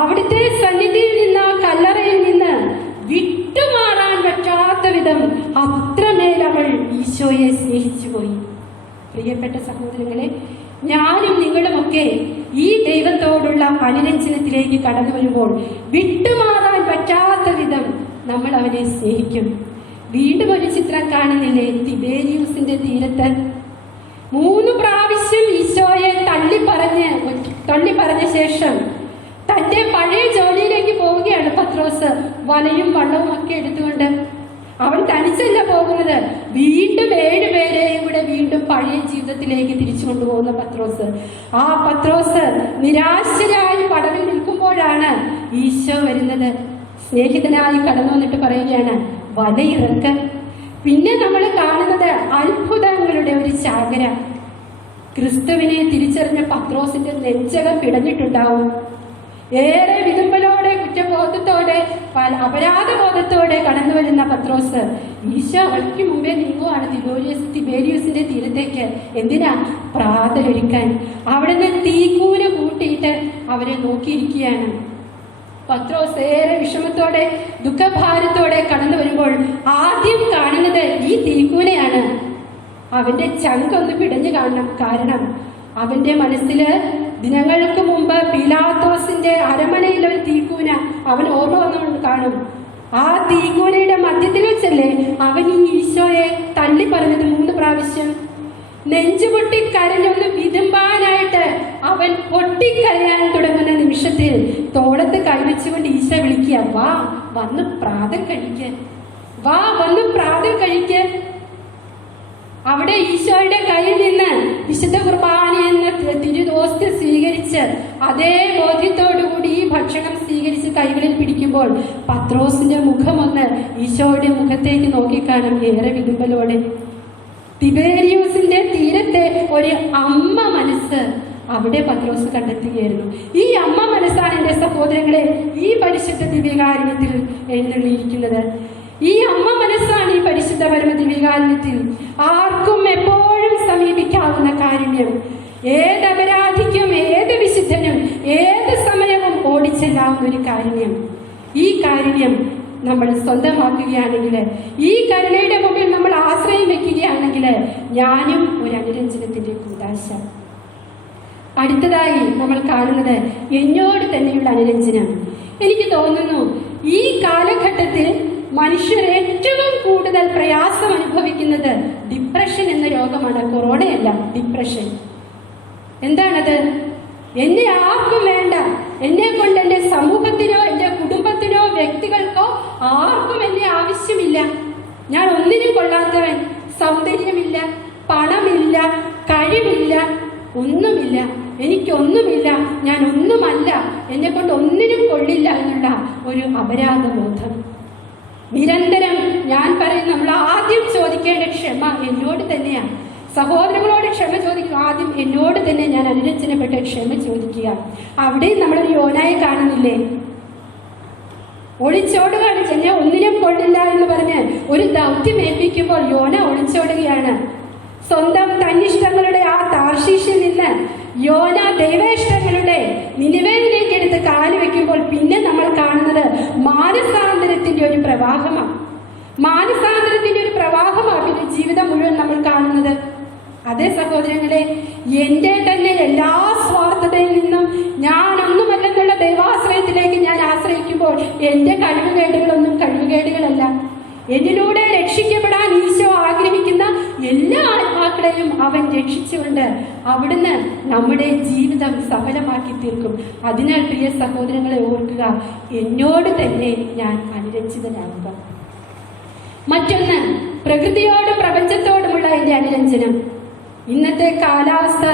അവിടുത്തെ സന്നിധിയിൽ നിന്ന്, ആ കല്ലറയിൽ നിന്ന് വിട്ടുമാറാൻ പറ്റാത്ത വിധം അത്രമേൽ അവൾ ഈശോയെ സ്നേഹിച്ചു പോയി. പ്രിയപ്പെട്ട സഹോദരങ്ങളെ, ഞാനും നിങ്ങളുമൊക്കെ ഈ ദൈവത്തോടുള്ള അനുരഞ്ജനത്തിലേക്ക് കടന്നു വരുമ്പോൾ വിട്ടുമാറാൻ പറ്റാത്ത വിധം നമ്മൾ അവനെ സ്നേഹിക്കും. വീണ്ടും ഒരു ചിത്രം കാണുന്നില്ലേ? തിബേരിയൂസിന്റെ തീരത്ത് 3 പ്രാവശ്യം ഈശോയെ തള്ളിപ്പറഞ്ഞ ശേഷം തന്റെ പഴയ ജോലിയിലേക്ക് പോവുകയാണ് പത്രോസ്. വലയും വള്ളവും ഒക്കെ എടുത്തുകൊണ്ട് അവൻ തനിച്ചല്ല പോകുന്നത്, വീണ്ടും 7 പേരെയും കൂടെ വീണ്ടും പഴയ ജീവിതത്തിലേക്ക് തിരിച്ചു കൊണ്ടുപോകുന്ന പത്രോസ്. ആ പത്രോസ് നിരാശരായി പടവിൽ നിൽക്കുമ്പോഴാണ് ഈശോ വരുന്നത്. സ്നേഹിതനായി കടന്നു വന്നിട്ട് പറയുകയാണ്, വലയിറക്ക. പിന്നെ നമ്മൾ കാണുന്നത് അത്ഭുതങ്ങളുടെ ഒരു ചാകര. ക്രിസ്തുവിനെ തിരിച്ചറിഞ്ഞ പത്രോസിന്റെ നെഞ്ചകം പിടഞ്ഞിട്ടുണ്ടാവും. ഏറെ വിതുമ്പലോടെ, കുറ്റബോധത്തോടെ, അപരാധബോധത്തോടെ കടന്നു വരുന്ന പത്രോസ് ഈശോ അവർക്ക് മുമ്പേ നീങ്ങുവാണ് തിബേരിയൂസിന്റെ തീരത്തേക്ക്. എന്തിനാ? പ്രാതലൊരുക്കാൻ. അവിടുന്ന് തീക്കൂന കൂട്ടിയിട്ട് അവരെ നോക്കിയിരിക്കുകയാണ്. പത്രോസ് ഏറെ വിഷമത്തോടെ, ദുഃഖഭാരത്തോടെ കടന്നു വരുമ്പോൾ ആദ്യം കാണുന്നത് ഈ തീക്കൂനയാണ്. അവന്റെ ചങ്കൊന്ന് പിടഞ്ഞു കാണണം. കാരണം അവന്റെ മനസ്സില് ദിനങ്ങൾക്ക് മുമ്പ് പീലാത്തോസിന്റെ അരമനയിൽ ഒരു തീക്കൂന അവൻ ഓർമ്മ വന്നുകൊണ്ട് കാണും. ആ തീക്കൂനയുടെ മധ്യത്തിൽ വെച്ചല്ലേ അവൻ ഈ ഈശോയെ തള്ളി പറഞ്ഞത് 3 പ്രാവശ്യം. നെഞ്ചുപൊട്ടി കരഞ്ഞൊന്ന് വിതുമ്പാനായിട്ട് അവൻ പൊട്ടിക്കരയാൻ തുടങ്ങുന്ന നിമിഷത്തിൽ തോളത്ത് കൈവച്ചുകൊണ്ട് ഈശോ വിളിക്കുക, വാ വന്ന് പ്രാതൽ കഴിക്ക്, വാ വന്ന് പ്രാതൽ കഴിക്ക്. അവിടെ ഈശോയുടെ കയ്യിൽ നിന്ന് വിശുദ്ധ കുർബാന എന്ന തിരുദോസ്ത് സ്വീകരിച്ച് അതേ ബോധ്യത്തോടുകൂടി ഈ ഭക്ഷണം സ്വീകരിച്ച് കൈകളിൽ പിടിക്കുമ്പോൾ പത്രോസിന്റെ മുഖമൊന്ന് ഈശോയുടെ മുഖത്തേക്ക് നോക്കിക്കാണും ഏറെ വിതുമ്പലോടെ. തിബേരിയൂസിന്റെ തീരത്തെ ഒരു അമ്മ മനസ്സ് അവിടെ പത്രോസ് കണ്ടെത്തുകയായിരുന്നു. ഈ അമ്മ മനസ്സാണ് എന്റെ സഹോദരങ്ങളെ ഈ പരിശുദ്ധ ദിവ്യകാരുണ്യത്തിൽ എഴുന്നള്ളിയിരിക്കുന്നത്. ഈ അമ്മ മനസ്സാണ് ഈ പരിശുദ്ധ പരമ ദിവ്യകാരുണ്യത്തിൽ ആർക്കും എപ്പോഴും സമീപിക്കാവുന്ന കാരുണ്യം. ഏത് അപരാധിക്കും, ഏത് വിശുദ്ധനും ഏത് സമയവും ഓടിച്ചെല്ലാവുന്ന ഒരു കാരുണ്യം. ഈ കാരുണ്യം നമ്മൾ സ്വന്തമാക്കുകയാണെങ്കിൽ, ഈ കരുണയുടെ മുമ്പിൽ നമ്മൾ ആശ്രയം വെക്കുകയാണെങ്കിൽ, ഞാനും ഒരു അനുരഞ്ജനത്തിന്റെ കൂതാശ. അടുത്തതായി നമ്മൾ കാണുന്നത് എന്നോട് തന്നെയുള്ള അനുരഞ്ജനം. എനിക്ക് തോന്നുന്നു ഈ കാലഘട്ടത്തിൽ മനുഷ്യർ ഏറ്റവും കൂടുതൽ പ്രയാസം അനുഭവിക്കുന്നത് ഡിപ്രഷൻ എന്ന രോഗമാണ്. കൊറോണയല്ല, ഡിപ്രഷൻ. എന്താണത്? എന്നെ ആർക്കും വേണ്ട, എന്നെ കൊണ്ട് എൻ്റെ സമൂഹത്തിനോ എൻ്റെ കുടുംബത്തിനോ വ്യക്തികൾക്കോ ആർക്കും എന്നെ ആവശ്യമില്ല, ഞാൻ ഒന്നിനും കൊള്ളാത്തവൻ, സൗന്ദര്യമില്ല, പണമില്ല, കഴിവില്ല, ഒന്നുമില്ല, എനിക്കൊന്നുമില്ല, ഞാൻ ഒന്നുമല്ല, എന്നെ കൊണ്ട് ഒന്നിനും കൊള്ളില്ല എന്നുള്ള ഒരു അപരാധബോധം. നിരന്തരം ഞാൻ പറയും, നമ്മൾ ആദ്യം ചോദിക്കേണ്ട ക്ഷമ എന്നോട് തന്നെയാണ്. സഹോദരങ്ങളോട് ക്ഷമ ചോദിക്കുക, ആദ്യം എന്നോട് തന്നെ ഞാൻ അനുരഞ്ജനപ്പെട്ട് ക്ഷമ ചോദിക്കുക. അവിടെയും നമ്മളൊരു യോനായെ കാണുന്നില്ലേ? ഒളിച്ചോടുകയാണ്. എന്നെ ഒന്നിനും കൊള്ളില്ല എന്ന് പറഞ്ഞ് ഒരു ദൗത്യം ഏൽപ്പിക്കുമ്പോൾ യോന ഒളിച്ചോടുകയാണ്. സ്വന്തം തന്നിഷ്ടങ്ങളുടെ ആ താർശീഷിൽ നിന്ന് യോന ദൈവേഷ്ടങ്ങളുടെ നിനിവേയിലേക്ക് എടുത്ത് കാല് വെക്കുമ്പോൾ പിന്നെ നമ്മൾ കാണുന്നത് മാനസാന്തരത്തിന്റെ ഒരു പ്രവാഹമാണ്. മാനസാന്തരത്തിന്റെ ഒരു പ്രവാഹമാണ് പിന്നെ ജീവിതം മുഴുവൻ നമ്മൾ കാണുന്നത്. അതേ സഹോദരങ്ങളെ, എന്റെ തന്നെ എല്ലാ സ്വാർത്ഥതയിൽ നിന്നും ഞാനൊന്നുമല്ലെന്നുള്ള ദൈവാശ്രയത്തിലേക്ക് ഞാൻ ആശ്രയിക്കുമ്പോൾ എന്റെ കഴിവുകേടുകളൊന്നും കഴിവുകേടുകളല്ല. എന്നിലൂടെ രക്ഷിക്കപ്പെടാൻ ഈശോ ആഗ്രഹിക്കുന്ന എല്ലാ ആത്മാക്കളെയും അവൻ രക്ഷിച്ചുകൊണ്ട് അവിടുന്ന് നമ്മുടെ ജീവിതം സഫലമാക്കി തീർക്കും. അതിനാൽ പ്രിയ സഹോദരങ്ങളെ ഓർക്കുക, എന്നോട് തന്നെ ഞാൻ അനുരഞ്ജിതനാവുക. മറ്റൊന്ന്, പ്രകൃതിയോടും പ്രപഞ്ചത്തോടുമുള്ള എന്റെ അനുരഞ്ജനം. ഇന്നത്തെ കാലാവസ്ഥ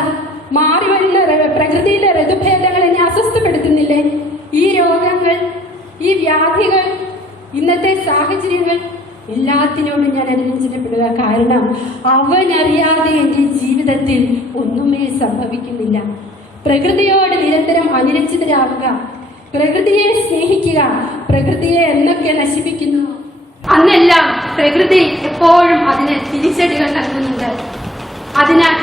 മാറി വരുന്ന പ്രകൃതിയിലെ ഋതുഭേദങ്ങൾ എന്നെ അസ്വസ്ഥപ്പെടുത്തുന്നില്ലേ? ഈ രോഗങ്ങൾ, ഈ വ്യാധികൾ, ഇന്നത്തെ സാഹചര്യങ്ങൾ, എല്ലാത്തിനോടും ഞാൻ അനുരഞ്ജനപ്പെടുക. കാരണം അവനറിയാതെ എൻ്റെ ജീവിതത്തിൽ ഒന്നുമേ സംഭവിക്കുന്നില്ല. പ്രകൃതിയോട് നിരന്തരം അനുരഞ്ജിതരാവുക, പ്രകൃതിയെ സ്നേഹിക്കുക. പ്രകൃതിയെ എന്നൊക്കെ നശിപ്പിക്കുന്നു അന്നെല്ലാം പ്രകൃതി എപ്പോഴും അതിന് തിരിച്ചടികൾ നൽകുന്നുണ്ട്. അതിനാൽ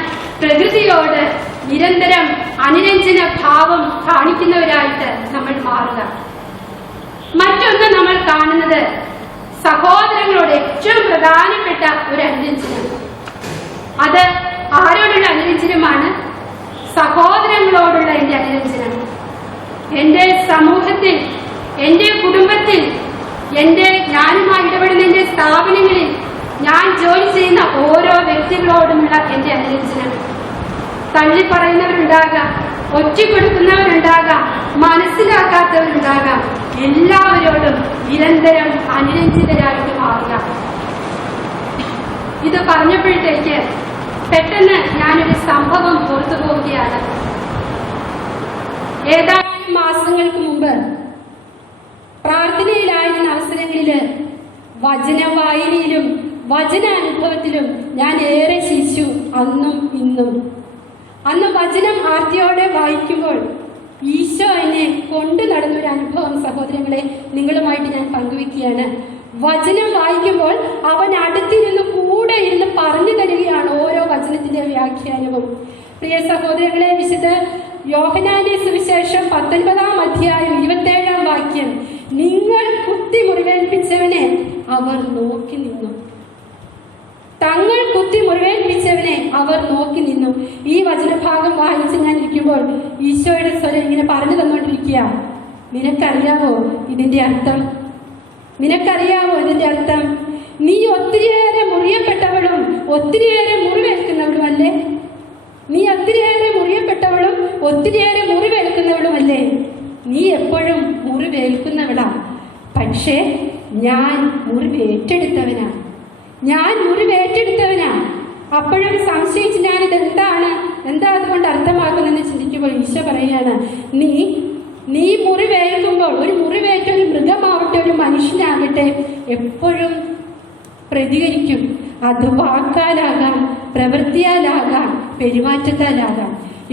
പ്രകൃതിയോട് നിരന്തരം അനുരഞ്ജന ഭാവം കാണിക്കുന്നവരായിട്ട് നമ്മൾ മാറുക. മറ്റൊന്ന് നമ്മൾ കാണുന്നത് സഹോദരങ്ങളോട് ഏറ്റവും പ്രധാനപ്പെട്ട ഒരു അനുരഞ്ജനം. അത് ആരോടുള്ള അനുരഞ്ജനമാണ്? സഹോദരങ്ങളോടുള്ള എന്റെ അനുരഞ്ജനം. എന്റെ സമൂഹത്തിൽ, എന്റെ കുടുംബത്തിൽ, ഞാനുമായി ഇടപെടുന്ന എന്റെ സ്ഥാപനങ്ങളിൽ, ഞാൻ ജോലി ചെയ്യുന്ന ഓരോ വ്യക്തികളോടുമുള്ള എന്റെ അനുരഞ്ജനം. തള്ളിപ്പറയുന്നവരുണ്ടാകാം, ഒറ്റപ്പെടുത്തുന്നവരുണ്ടാകാം, മനസ്സിലാക്കാത്തവരുണ്ടാകാം. എല്ലാവരോടും നിരന്തരം അനുരഞ്ജിതരായിട്ട് മാറുക. ഇത് പറഞ്ഞപ്പോഴത്തേക്ക് പെട്ടെന്ന് ഞാനൊരു സംഭവം ഓർത്തു പോവുകയാണ്. ഏതാനും മാസങ്ങൾക്ക് മുമ്പ് പ്രാർത്ഥനയിലായിരുന്ന അവസരങ്ങളില് വചന വായനയിലും വചനാനുഭവത്തിലും ഞാൻ ഏറെ ശിച്ചു. അന്നും ഇന്നും അന്ന് വചനം ആർത്തിയോടെ വായിക്കുമ്പോൾ ഈശോ എന്നെ കൊണ്ടു നടന്നൊരു അനുഭവം സഹോദരങ്ങളെ നിങ്ങളുമായിട്ട് ഞാൻ പങ്കുവെക്കുകയാണ്. വചനം വായിക്കുമ്പോൾ അവൻ അടുത്തിരുന്ന് കൂടെ ഇരുന്ന് പറഞ്ഞു തരികയാണ് ഓരോ വചനത്തിന്റെ വ്യാഖ്യാനവും. പ്രിയ സഹോദരങ്ങളെ, വിശുദ്ധ യോഹന്നാന്റെ സുവിശേഷം 19-ാം അധ്യായം 27-ാം വാക്യം, നിങ്ങൾ കുത്തി മുറിവേൽപ്പിച്ചവനെ അവർ നോക്കി നിന്നു. തങ്ങൾ കുത്തി മുറിവേൽപ്പിച്ചവനെ അവർ നോക്കി നിന്നു. ഈ വചനഭാഗം വായിച്ച് ഞാൻ ഇരിക്കുമ്പോൾ ഈശോയുടെ സ്വരം ഇങ്ങനെ പറഞ്ഞു തന്നുകൊണ്ടിരിക്കുക. നിനക്കറിയാവോ ഇതിന്റെ അർത്ഥം? നിനക്കറിയാവോ ഇതിന്റെ അർത്ഥം? നീ ഒത്തിരിയേറെ മുറിയപ്പെട്ടവളും ഒത്തിരിയേറെ മുറിവേൽക്കുന്നവളും അല്ലേ? നീ ഒത്തിരിയേറെ മുറിയപ്പെട്ടവളും ഒത്തിരിയേറെ മുറിവേൽക്കുന്നവളും അല്ലേ? നീ എപ്പോഴും മുറിവേൽക്കുന്നവളാ. പക്ഷേ ഞാൻ മുറിവേറ്റെടുത്തവനാ. അപ്പോഴും സംശയിച്ച് ഞാനിത് എന്താ അതുകൊണ്ട് അർത്ഥമാക്കുന്നെന്ന് ചിന്തിക്കുമ്പോൾ ഈശോ പറയാണ്, നീ മുറിവേൽക്കുമ്പോൾ, ഒരു മുറിവേറ്റ ഒരു മൃഗമാവട്ടെ ഒരു മനുഷ്യനാകട്ടെ, എപ്പോഴും പ്രതികരിക്കും. അത് വാക്കാലാകാം, പ്രവൃത്തിയാലാകാം, പെരുമാറ്റത്താലാകാം.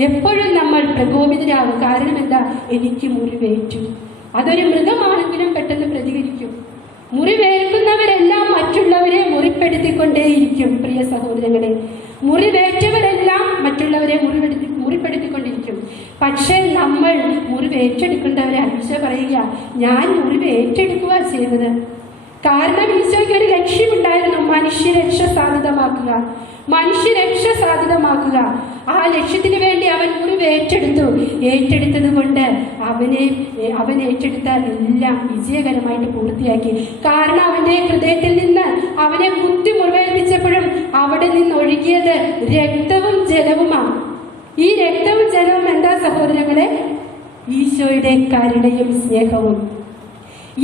എപ്പോഴും നമ്മൾ പ്രകോപിതരാകും. കാരണം എന്താ? എനിക്ക് മുറിവേറ്റു. അതൊരു മൃഗമാണെങ്കിലും പെട്ടെന്ന് പ്രതികരിക്കും. മുറിവേൽക്കുന്നവരെല്ലാം മറ്റുള്ളവരെ മുറിപ്പെടുത്തിക്കൊണ്ടേയിരിക്കും. പ്രിയ സഹോദരങ്ങളെ, മുറിവേറ്റവരെല്ലാം മറ്റുള്ളവരെ മുറിപ്പെടുത്തിക്കൊണ്ടിരിക്കും. പക്ഷേ നമ്മൾ മുറിവേറ്റെടുക്കേണ്ടവരെ ഈശോ പറയുക, ഞാൻ മുറിവേറ്റെടുക്കുക ചെയ്യുന്നത്. കാരണം ഈശോയ്ക്ക് ഒരു ലക്ഷ്യമുണ്ടായിരുന്നു, മനുഷ്യരക്ഷ സാധ്യതമാക്കുക. ആ ലക്ഷ്യത്തിന് വേണ്ടി അവൻ ഏറ്റെടുത്തത് കൊണ്ട് അവൻ ഏറ്റെടുത്ത എല്ലാം വിജയകരമായിട്ട് പൂർത്തിയാക്കി. കാരണം അവന്റെ ഹൃദയത്തിൽ നിന്ന് അവനെ കുത്തി മുറിവേൽപ്പിച്ചപ്പോഴും അവിടെ നിന്ന് ഒഴുകിയത് രക്തവും ജലവുമാണ്. ഈ രക്തവും ജലവും എന്താ സഹോദരങ്ങളെ? ഈശോയുടെ കരുണയും സ്നേഹവും.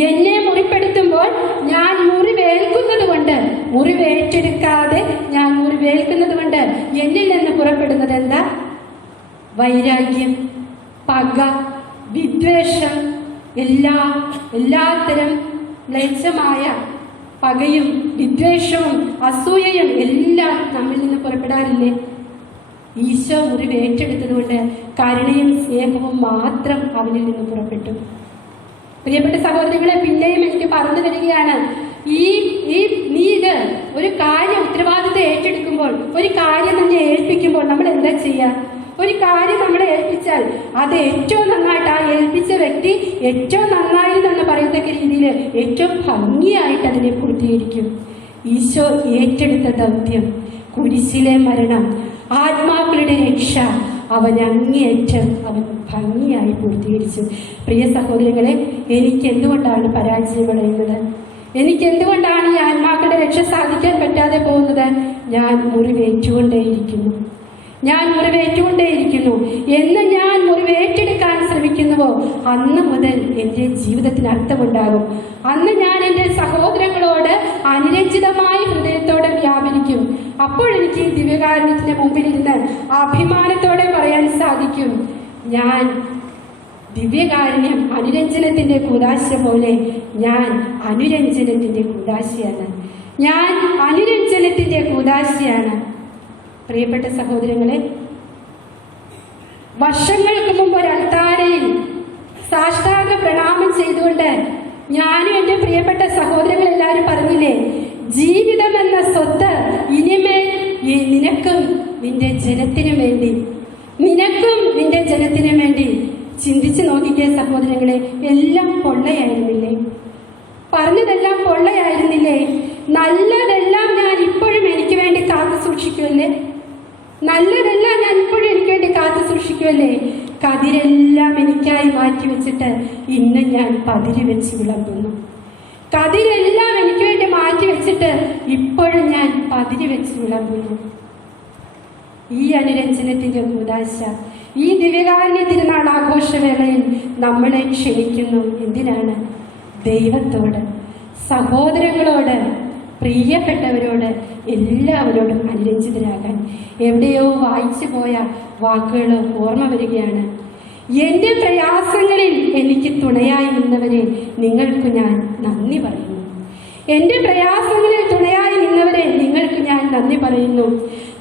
എന്നെ മുറിപ്പെടുത്തുമ്പോൾ ഞാൻ മുറിവേൽക്കുന്നത് കൊണ്ട്, മുറിവേറ്റെടുക്കാതെ ഞാൻ മുറിവേൽക്കുന്നത് കൊണ്ട് എന്നിൽ നിന്ന് പുറപ്പെടുന്നത് എന്താ? വൈരാഗ്യം, പക, വിദ്വേഷം, എല്ലാത്തരം മ്ലേച്ഛമായ പകയും വിദ്വേഷവും അസൂയയും എല്ലാം നമ്മിൽ നിന്ന് പുറപ്പെടാറില്ലേ? ഈശോ മുറിവ് ഏറ്റെടുത്തതുകൊണ്ട് കരുണയും സ്നേഹവും മാത്രം അവനിൽ നിന്ന് പുറപ്പെട്ടു. പ്രിയപ്പെട്ട സഹോദരങ്ങളെ, പിന്നെയും എനിക്ക് പറഞ്ഞു തരികയാണ്, നീ ഒരു കാര്യം ഉത്തരവാദിത്വം ഏറ്റെടുക്കുമ്പോൾ, ഒരു കാര്യം നമ്മെ ഏൽപ്പിക്കുമ്പോൾ നമ്മൾ എന്താ ചെയ്യുക? ഒരു കാര്യം നമ്മളെ ഏൽപ്പിച്ചാൽ അത് ഏറ്റവും നന്നായിട്ട് ആ ഏൽപ്പിച്ച വ്യക്തി ഏറ്റവും നന്നായിരുന്നെന്ന് പറയത്തക്ക രീതിയിൽ ഏറ്റവും ഭംഗിയായിട്ട് അതിനെ പൂർത്തീകരിക്കും. ഈശോ ഏറ്റെടുത്ത ദൗത്യം, കുരിശിലെ മരണം, ആത്മാക്കളുടെ രക്ഷ, അവൻ അങ്ങേയറ്റം അവൻ ഭംഗിയായി പൂർത്തീകരിച്ചു. പ്രിയ സഹോദരങ്ങളെ, എനിക്ക് എന്തുകൊണ്ടാണ് പരാജയമടയുന്നത്? എനിക്ക് എന്തുകൊണ്ടാണ് ഈ ആത്മാക്കളുടെ രക്ഷ സാധിക്കാൻ പറ്റാതെ പോകുന്നത്? ഞാൻ മുറിവേറ്റുകൊണ്ടേയിരിക്കുന്നു. എന്ന് ഞാൻ മുറിവേറ്റെടുക്കാൻ ശ്രമിക്കുന്നുവോ അന്ന് മുതൽ എൻ്റെ ജീവിതത്തിന് അർത്ഥമുണ്ടാകും. അന്ന് ഞാൻ എൻ്റെ സഹോദരങ്ങളോട് അനുരഞ്ജിതമായ ഹൃദയത്തോടെ വ്യാപരിക്കും. അപ്പോഴെനിക്ക് ഈ ദിവ്യകാരുണ്യത്തിന്റെ മുമ്പിലിരുന്ന് അഭിമാനത്തോടെ പറയാൻ സാധിക്കും, ഞാൻ ദിവ്യകാരുണ്യം അനുരഞ്ജനത്തിന്റെ കൂദാശ പോലെ ഞാൻ അനുരഞ്ജനത്തിന്റെ കൂദാശയാണ്. പ്രിയപ്പെട്ട സഹോദരങ്ങളെ, വർഷങ്ങൾക്ക് മുമ്പ് ഒരു അൾത്താരയിൽ സാഷ്ടാംഗ പ്രണാമം ചെയ്തുകൊണ്ട് ഞാനും എൻ്റെ പ്രിയപ്പെട്ട സഹോദരങ്ങൾ എല്ലാവരും പറഞ്ഞില്ലേ, ജീവിതം എന്ന സ്വത്ത് ഇനിമേൽ നിനക്കും നിന്റെ ജനത്തിനും വേണ്ടി ചിന്തിച്ചു നോക്കിക്കേ സഹോദരങ്ങളെ. എല്ലാം പൊള്ളയായിരുന്നില്ലേ? പറഞ്ഞതെല്ലാം പൊള്ളയായിരുന്നില്ലേ? നല്ലതെല്ലാം ഞാൻ ഇപ്പോഴും എനിക്ക് വേണ്ടി കാത്തു സൂക്ഷിക്കുമല്ലേ? കതിരെല്ലാം എനിക്കായി മാറ്റിവെച്ചിട്ട് ഇന്ന് ഞാൻ പതിര് വെച്ച് വിളമ്പുന്നു. കതിരെല്ലാം എനിക്ക് വേണ്ടി മാറ്റിവെച്ചിട്ട് ഇപ്പോഴും ഞാൻ പതിര് വെച്ച് വിളമ്പുന്നു. ഈ അനുരഞ്ജനത്തിന്റെ കൂദാശ, ഈ ദിവ്യകാരുണ്യ തിരുനാൾ ആഘോഷവേളയിൽ നമ്മളെ ക്ഷണിക്കുന്നു. എന്തിനാണ്? ദൈവത്തോട്, സഹോദരങ്ങളോട്, പ്രിയപ്പെട്ടവരോട് എല്ലാവരോടും അനുരഞ്ജിതരാകാൻ. എവിടെയോ വായിച്ചു പോയ വാക്കുകൾ ഓർമ്മ വരികയാണ്. എൻ്റെ പ്രയാസങ്ങളിൽ എനിക്ക് തുണയായി നിന്നവരെ നിങ്ങൾക്ക് ഞാൻ നന്ദി പറയുന്നു. എൻ്റെ പ്രയാസങ്ങളിൽ തുണയായി നിന്നവരെ നിങ്ങൾക്ക് ഞാൻ നന്ദി പറയുന്നു.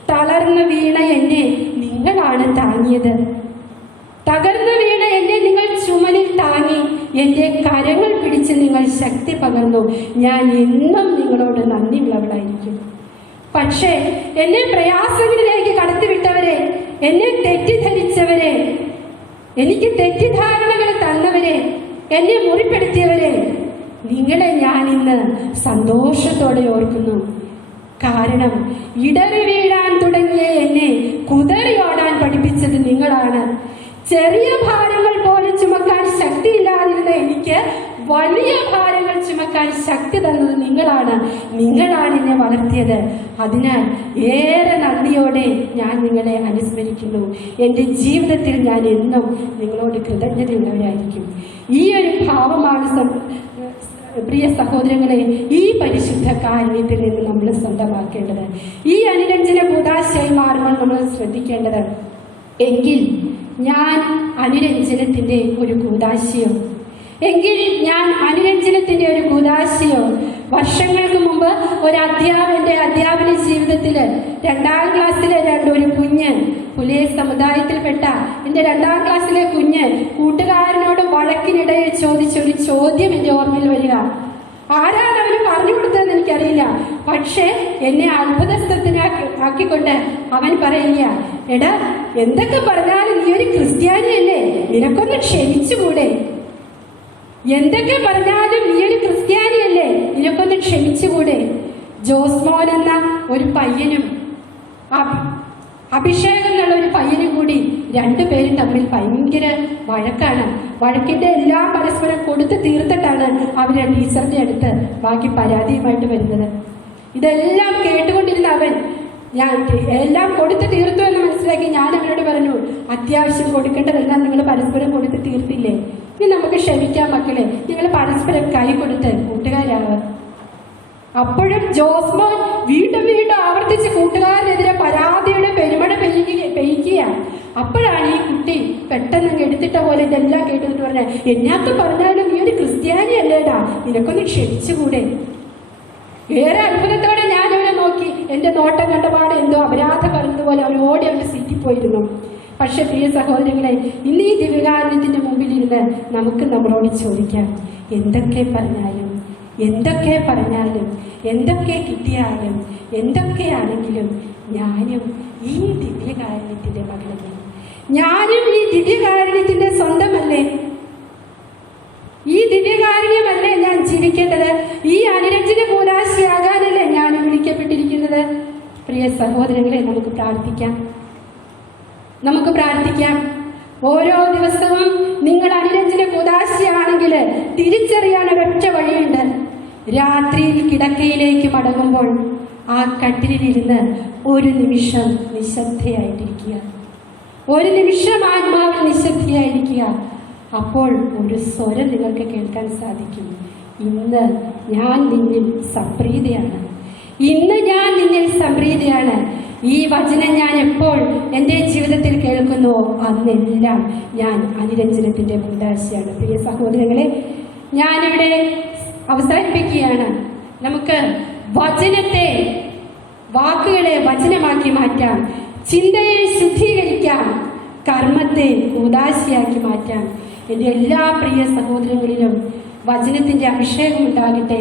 തളർന്നു വീണ എന്നെ നിങ്ങളാണ് താങ്ങിയത്. തകർന്നു വീണ എന്നെ നിങ്ങൾ ചുമലിൽ താങ്ങി എൻ്റെ കരങ്ങൾ പിടിച്ച് നിങ്ങൾ ശക്തി പകർന്നു. ഞാൻ എന്നും നിങ്ങളോട് നന്ദിയുള്ളവളായിരിക്കും. പക്ഷേ എന്നെ പ്രയാസങ്ങളിലേക്ക് കടത്തിവിട്ടവരെ, എന്നെ തെറ്റിദ്ധരിച്ചവരെ, എനിക്ക് തെറ്റിദ്ധാരണകൾ തന്നവരെ, എന്നെ മുറിപ്പെടുത്തിയവരെ, നിങ്ങളെ ഞാൻ ഇന്ന് സന്തോഷത്തോടെ ഓർക്കുന്നു. കാരണം ഇടറി വീഴാൻ തുടങ്ങിയ എന്നെ കുതറിയോടാൻ പഠിപ്പിച്ചത് നിങ്ങളാണ്. ചെറിയ ഭാരങ്ങൾ പോലും ചുമക്കാൻ ശക്തിയില്ലാതിരുന്ന എനിക്ക് വലിയ ഭാരങ്ങൾ ചുമക്കാൻ ശക്തി തന്നത് നിങ്ങളാണ്. എന്നെ വളർത്തിയത്. അതിനാൽ ഏറെ നന്ദിയോടെ ഞാൻ നിങ്ങളെ അനുസ്മരിക്കുന്നു. എൻ്റെ ജീവിതത്തിൽ ഞാൻ എന്നും നിങ്ങളോട് കൃതജ്ഞതയുള്ളവരായിരിക്കും. ഈ ഒരു ഭാവമാണ് പ്രിയ സഹോദരങ്ങളെ ഈ പരിശുദ്ധ കാരുണ്യത്തിൽ നിന്ന് നമ്മൾ സ്വന്തമാക്കേണ്ടത്. ഈ അനുരഞ്ജന കൂദാശയായി മാറുമ്പോൾ നമ്മൾ ശ്രദ്ധിക്കേണ്ടത്, എങ്കിൽ ഞാൻ അനുരഞ്ജനത്തിന്റെ ഒരു കൂദാശയോ വർഷങ്ങൾക്ക് മുമ്പ് ഒരു അധ്യാപന ജീവിതത്തിൽ 2ാം ക്ലാസ്സിലെ ഒരു കുഞ്ഞ്, പുലയ സമുദായത്തിൽപ്പെട്ട എൻ്റെ 2ാം ക്ലാസ്സിലെ കുഞ്ഞ് കൂട്ടുകാരനോട് വഴക്കിനിടയിൽ ചോദിച്ചൊരു ചോദ്യം എൻ്റെ ഓർമ്മയിൽ വരിക. ആരാണ് അവന് പറഞ്ഞു കൊടുത്തതെന്ന് എനിക്കറിയില്ല. പക്ഷെ എന്നെ അത്ഭുതസ്ഥനാക്കിക്കൊണ്ട് അവൻ പറയുക, എടാ, എന്തൊക്കെ പറഞ്ഞാലും നീ ഒരു ക്രിസ്ത്യാനിയല്ലേ, നിനക്കൊന്ന് ക്ഷമിച്ചുകൂടെ? എന്തൊക്കെ പറഞ്ഞാലും നീ ഒരു ക്രിസ്ത്യാനിയല്ലേ, നിനക്കൊന്ന് ക്ഷമിച്ചുകൂടെ? ജോസ്മോൻ എന്ന ഒരു പയ്യനും അഭിഷേകം എന്നുള്ള ഒരു പയ്യനും കൂടി രണ്ടുപേരും തമ്മിൽ ഭയങ്കര വഴക്കാണ്. വഴക്കിന്റെ എല്ലാം പരസ്പരം കൊടുത്ത് തീർത്തിട്ടാണ് അവർ ടീച്ചറിന്റെ അടുത്ത് ബാക്കി പരാതിയുമായിട്ട് വരുന്നത്. ഇതെല്ലാം കേട്ടുകൊണ്ടിരുന്ന അവൻ, ഞാൻ എല്ലാം കൊടുത്ത് തീർത്തു എന്ന് മനസ്സിലാക്കി ഞാൻ അവരോട് പറഞ്ഞു, അത്യാവശ്യം കൊടുക്കേണ്ടതെല്ലാം നിങ്ങൾ പരസ്പരം കൊടുത്ത് തീർത്തില്ലേ, ഇനി നമുക്ക് ക്ഷമിക്കാം മക്കളെ, നിങ്ങൾ പരസ്പരം കൈ കൊടുത്ത് കൂട്ടുകാരാവാം. അപ്പോഴും ജോസ്മോൻ വീണ്ടും ആവർത്തിച്ച് കൂട്ടുകാരനെതിരെ പരാതിയുടെ പെരുമഴ പെയ്യിക്കുക. അപ്പോഴാണ് ഈ കുട്ടി പെട്ടെന്ന് എടുത്തിട്ട പോലെ ഇതെല്ലാം കേട്ടിട്ട് പറഞ്ഞ, എന്നൊക്കെ പറഞ്ഞാലും നീ ഒരു ക്രിസ്ത്യാനി അല്ലേടാ, നിനക്കൊന്ന് ക്ഷമിച്ചുകൂടെ? ഏറെ അത്ഭുതത്തോടെ ഞാനവനെ നോക്കി. എന്റെ നോട്ടം കണ്ടപാട് എന്തോ അപരാധം പറഞ്ഞതുപോലെ അവൻ ഓടി അവന്റെ സീറ്റിൽ പോയിരുന്നു. പക്ഷെ പ്രിയ സഹോദരങ്ങളെ, ഇന്ന് ഈ ദിവ്യകാരുണ്യത്തിന്റെ മുമ്പിലിരുന്ന് നമുക്ക് നമ്മളോട് ചോദിക്കാം, എന്തൊക്കെ പറഞ്ഞാലും എന്തൊക്കെ കിട്ടിയാലും എന്തൊക്കെയാണെങ്കിലും ഞാനും ഈ ദിവ്യകാരുണ്യത്തിന്റെ മകളല്ലേ, ഞാനും ഈ ദിവ്യകാരുണ്യത്തിന്റെ സ്വന്തമല്ലേ, ഈ ദിവ്യകാരുണ്യമല്ലേ ഞാൻ ജീവിക്കേണ്ടത്, ഈ അനുരഞ്ജന കൂദാശയാകാനല്ലേ ഞാൻ വിളിക്കപ്പെട്ടിരിക്കുന്നത്. പ്രിയ സഹോദരങ്ങളെ, നമുക്ക് പ്രാർത്ഥിക്കാം. ഓരോ ദിവസവും നിങ്ങൾ അനുരഞ്ജന കൂദാശയാണെങ്കിൽ തിരിച്ചറിയാൻ ഒരൊറ്റ വഴിയുണ്ട്. രാത്രിയിൽ കിടക്കയിലേക്ക് മടങ്ങുമ്പോൾ ആ കട്ടിലിരുന്ന് ഒരു നിമിഷം നിശബ്ദയായിട്ടിരിക്കുക, ഒരു നിമിഷം ആത്മാവിൽ നിശബ്ദയായിരിക്കുക. അപ്പോൾ ഒരു സ്വരം നിങ്ങൾക്ക് കേൾക്കാൻ സാധിക്കും, ഇന്ന് ഞാൻ നിന്നിൽ സംപ്രീതയാണ്. ഈ വചനം ഞാൻ എപ്പോൾ എൻ്റെ ജീവിതത്തിൽ കേൾക്കുന്നുവോ അന്നെല്ലാം ഞാൻ അനുരഞ്ജനത്തിന്റെ കൂദാശയാണ്. പ്രിയ സഹോദരങ്ങളെ, ഞാനിവിടെ അവസാനിപ്പിക്കുകയാണ്. നമുക്ക് വാക്കുകളെ വചനമാക്കി മാറ്റാം, ചിന്തയെ ശുദ്ധീകരിക്കാം, കർമ്മത്തെ കൂദാശയാക്കി മാറ്റാം. എൻ്റെ എല്ലാ പ്രിയ സഹോദരങ്ങളിലും വചനത്തിന്റെ അഭിഷേകം ഉണ്ടാകട്ടെ.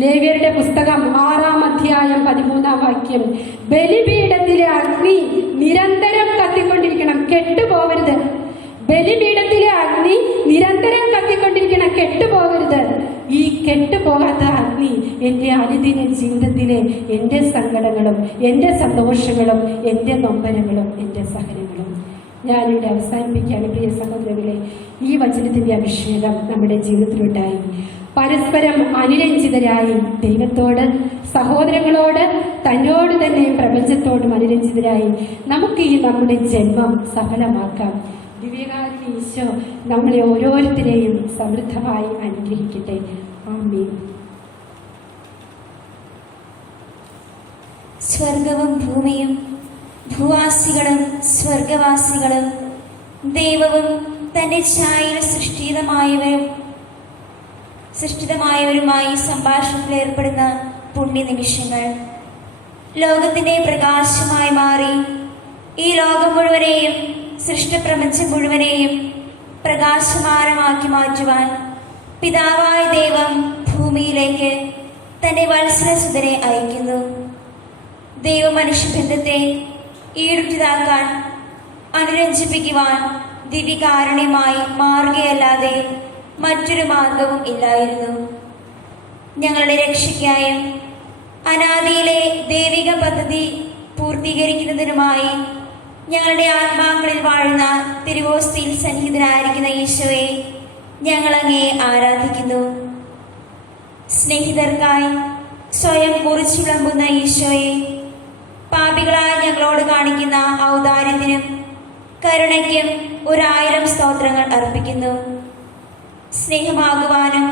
ലേവ്യരുടെ പുസ്തകം 6-ാം അധ്യായം 13-ാം വാക്യം, ബലിപീഠത്തിലെ അഗ്നി നിരന്തരം കത്തിക്കൊണ്ടിരിക്കണം, കെട്ടുപോകരുത്. ബലിപീഠത്തിലെ അഗ്നി നിരന്തരം കത്തിക്കൊണ്ടിരിക്കണം, കെട്ടുപോകരുത്. ഈ കെട്ടുപോകാത്ത അഗ്നി എൻ്റെ അനുദിന ജീവിതത്തിലെ എൻ്റെ സങ്കടങ്ങളും എൻ്റെ സന്തോഷങ്ങളും എൻ്റെ നൊമ്പരങ്ങളും എൻ്റെ സഹനങ്ങളും ഞാനിവിടെ അവസാനിപ്പിക്കുകയാണ്. പ്രിയ സഹോദരങ്ങളെ, ഈ വചനത്തിന്റെ അഭിഷേകം നമ്മുടെ ജീവിതത്തിലുണ്ടായി പരസ്പരം അനുരഞ്ജിതരായി ദൈവത്തോട്, സഹോദരങ്ങളോട്, തന്നോട് തന്നെ പ്രപഞ്ചത്തോടും അനുരഞ്ജിതരായി നമുക്ക് ഈ നമ്മുടെ ജന്മം സഫലമാക്കാം. ദിവ്യകാരുണ്യ ഈശോ നമ്മളെ ഓരോരുത്തരെയും സമൃദ്ധമായി അനുഗ്രഹിക്കട്ടെ. ആമേൻ. സ്വർഗവും ഭൂമിയും ഭൂവാസികളും സ്വർഗവാസികളും ദൈവവും തന്റെ ഛായയിൽ സൃഷ്ടിതമായവരുമായി സംഭാഷണത്തിൽ ഏർപ്പെടുന്ന പുണ്യനിമിഷങ്ങൾ ലോകത്തിന്റെ പ്രകാശമായി മാറി ഈ ലോകം മുഴുവനെയും സൃഷ്ടപ്രപഞ്ചം മുഴുവനെയും പ്രകാശമാനമാക്കി മാറ്റുവാൻ പിതാവായ ദൈവം ഭൂമിയിലേക്ക് തന്റെ വത്സരസുതനെ അയക്കുന്നു. ദൈവമനുഷ്യബന്ധത്തെ ഈടുറ്റതാക്കാൻ, അനുരഞ്ജിപ്പിക്കുവാൻ ദിവ്യകാരുണ്യമായി മാറുകയല്ലാതെ മറ്റൊരു മാർഗവും ഇല്ലായിരുന്നു. ഞങ്ങളുടെ രക്ഷയ്ക്കായും അനാദിയിലെ ദൈവിക പദ്ധതി പൂർത്തീകരിക്കുന്നതിനുമായി ഞങ്ങളുടെ ആത്മാക്കളിൽ വാഴുന്ന തിരുവോസ്തിയിൽ സന്നിഹിതനായിരിക്കുന്ന ഈശോയെ ഞങ്ങൾ അങ്ങേ ആരാധിക്കുന്നു. സ്നേഹിതർക്കായി സ്വയം കുറിച്ചു വിളമ്പുന്ന ഈശോയെ, പാപികളായ ഞങ്ങളോട് കാണിക്കുന്ന ഔദാര്യത്തിനും കരുണയ്ക്കും 1000 സ്തോത്രങ്ങൾ അർപ്പിക്കുന്നു. സ്നേഹമേകുവാനും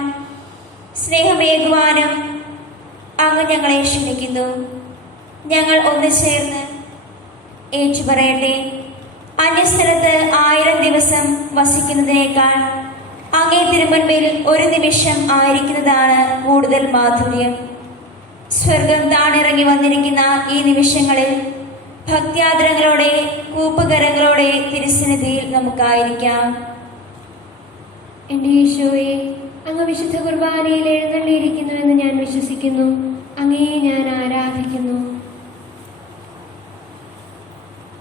അങ്ങ് ഞങ്ങളെ ക്ഷണിക്കുന്നു. ഞങ്ങൾ ഒന്ന് ചേർന്ന് ഏറ്റുപറയട്ടെ. അന്യസ്ഥലത്ത് 1000 ദിവസം വസിക്കുന്നതിനേക്കാൾ അങ്ങേ തിരുമുൻപിൽ ഒരു നിമിഷം ആയിരിക്കുന്നതാണ് കൂടുതൽ മാധുര്യം. സ്വർഗം താണിറങ്ങി വന്നിരിക്കുന്ന ഈ നിമിഷങ്ങളിൽ ഭക്ത്യാദരങ്ങളോടെ, കൂപ്പുകരങ്ങളോടെ തിരുസന്നിധിയിൽ നമുക്കായിരിക്കാം. എന്റെ ഈശോയെ, അങ്ങ് വിശുദ്ധ കുർബാനയിൽ എഴുന്നള്ളിയിരിക്കുന്നുവെന്ന് ഞാൻ വിശ്വസിക്കുന്നു. അങ്ങയെ ഞാൻ ആരാധിക്കുന്നു.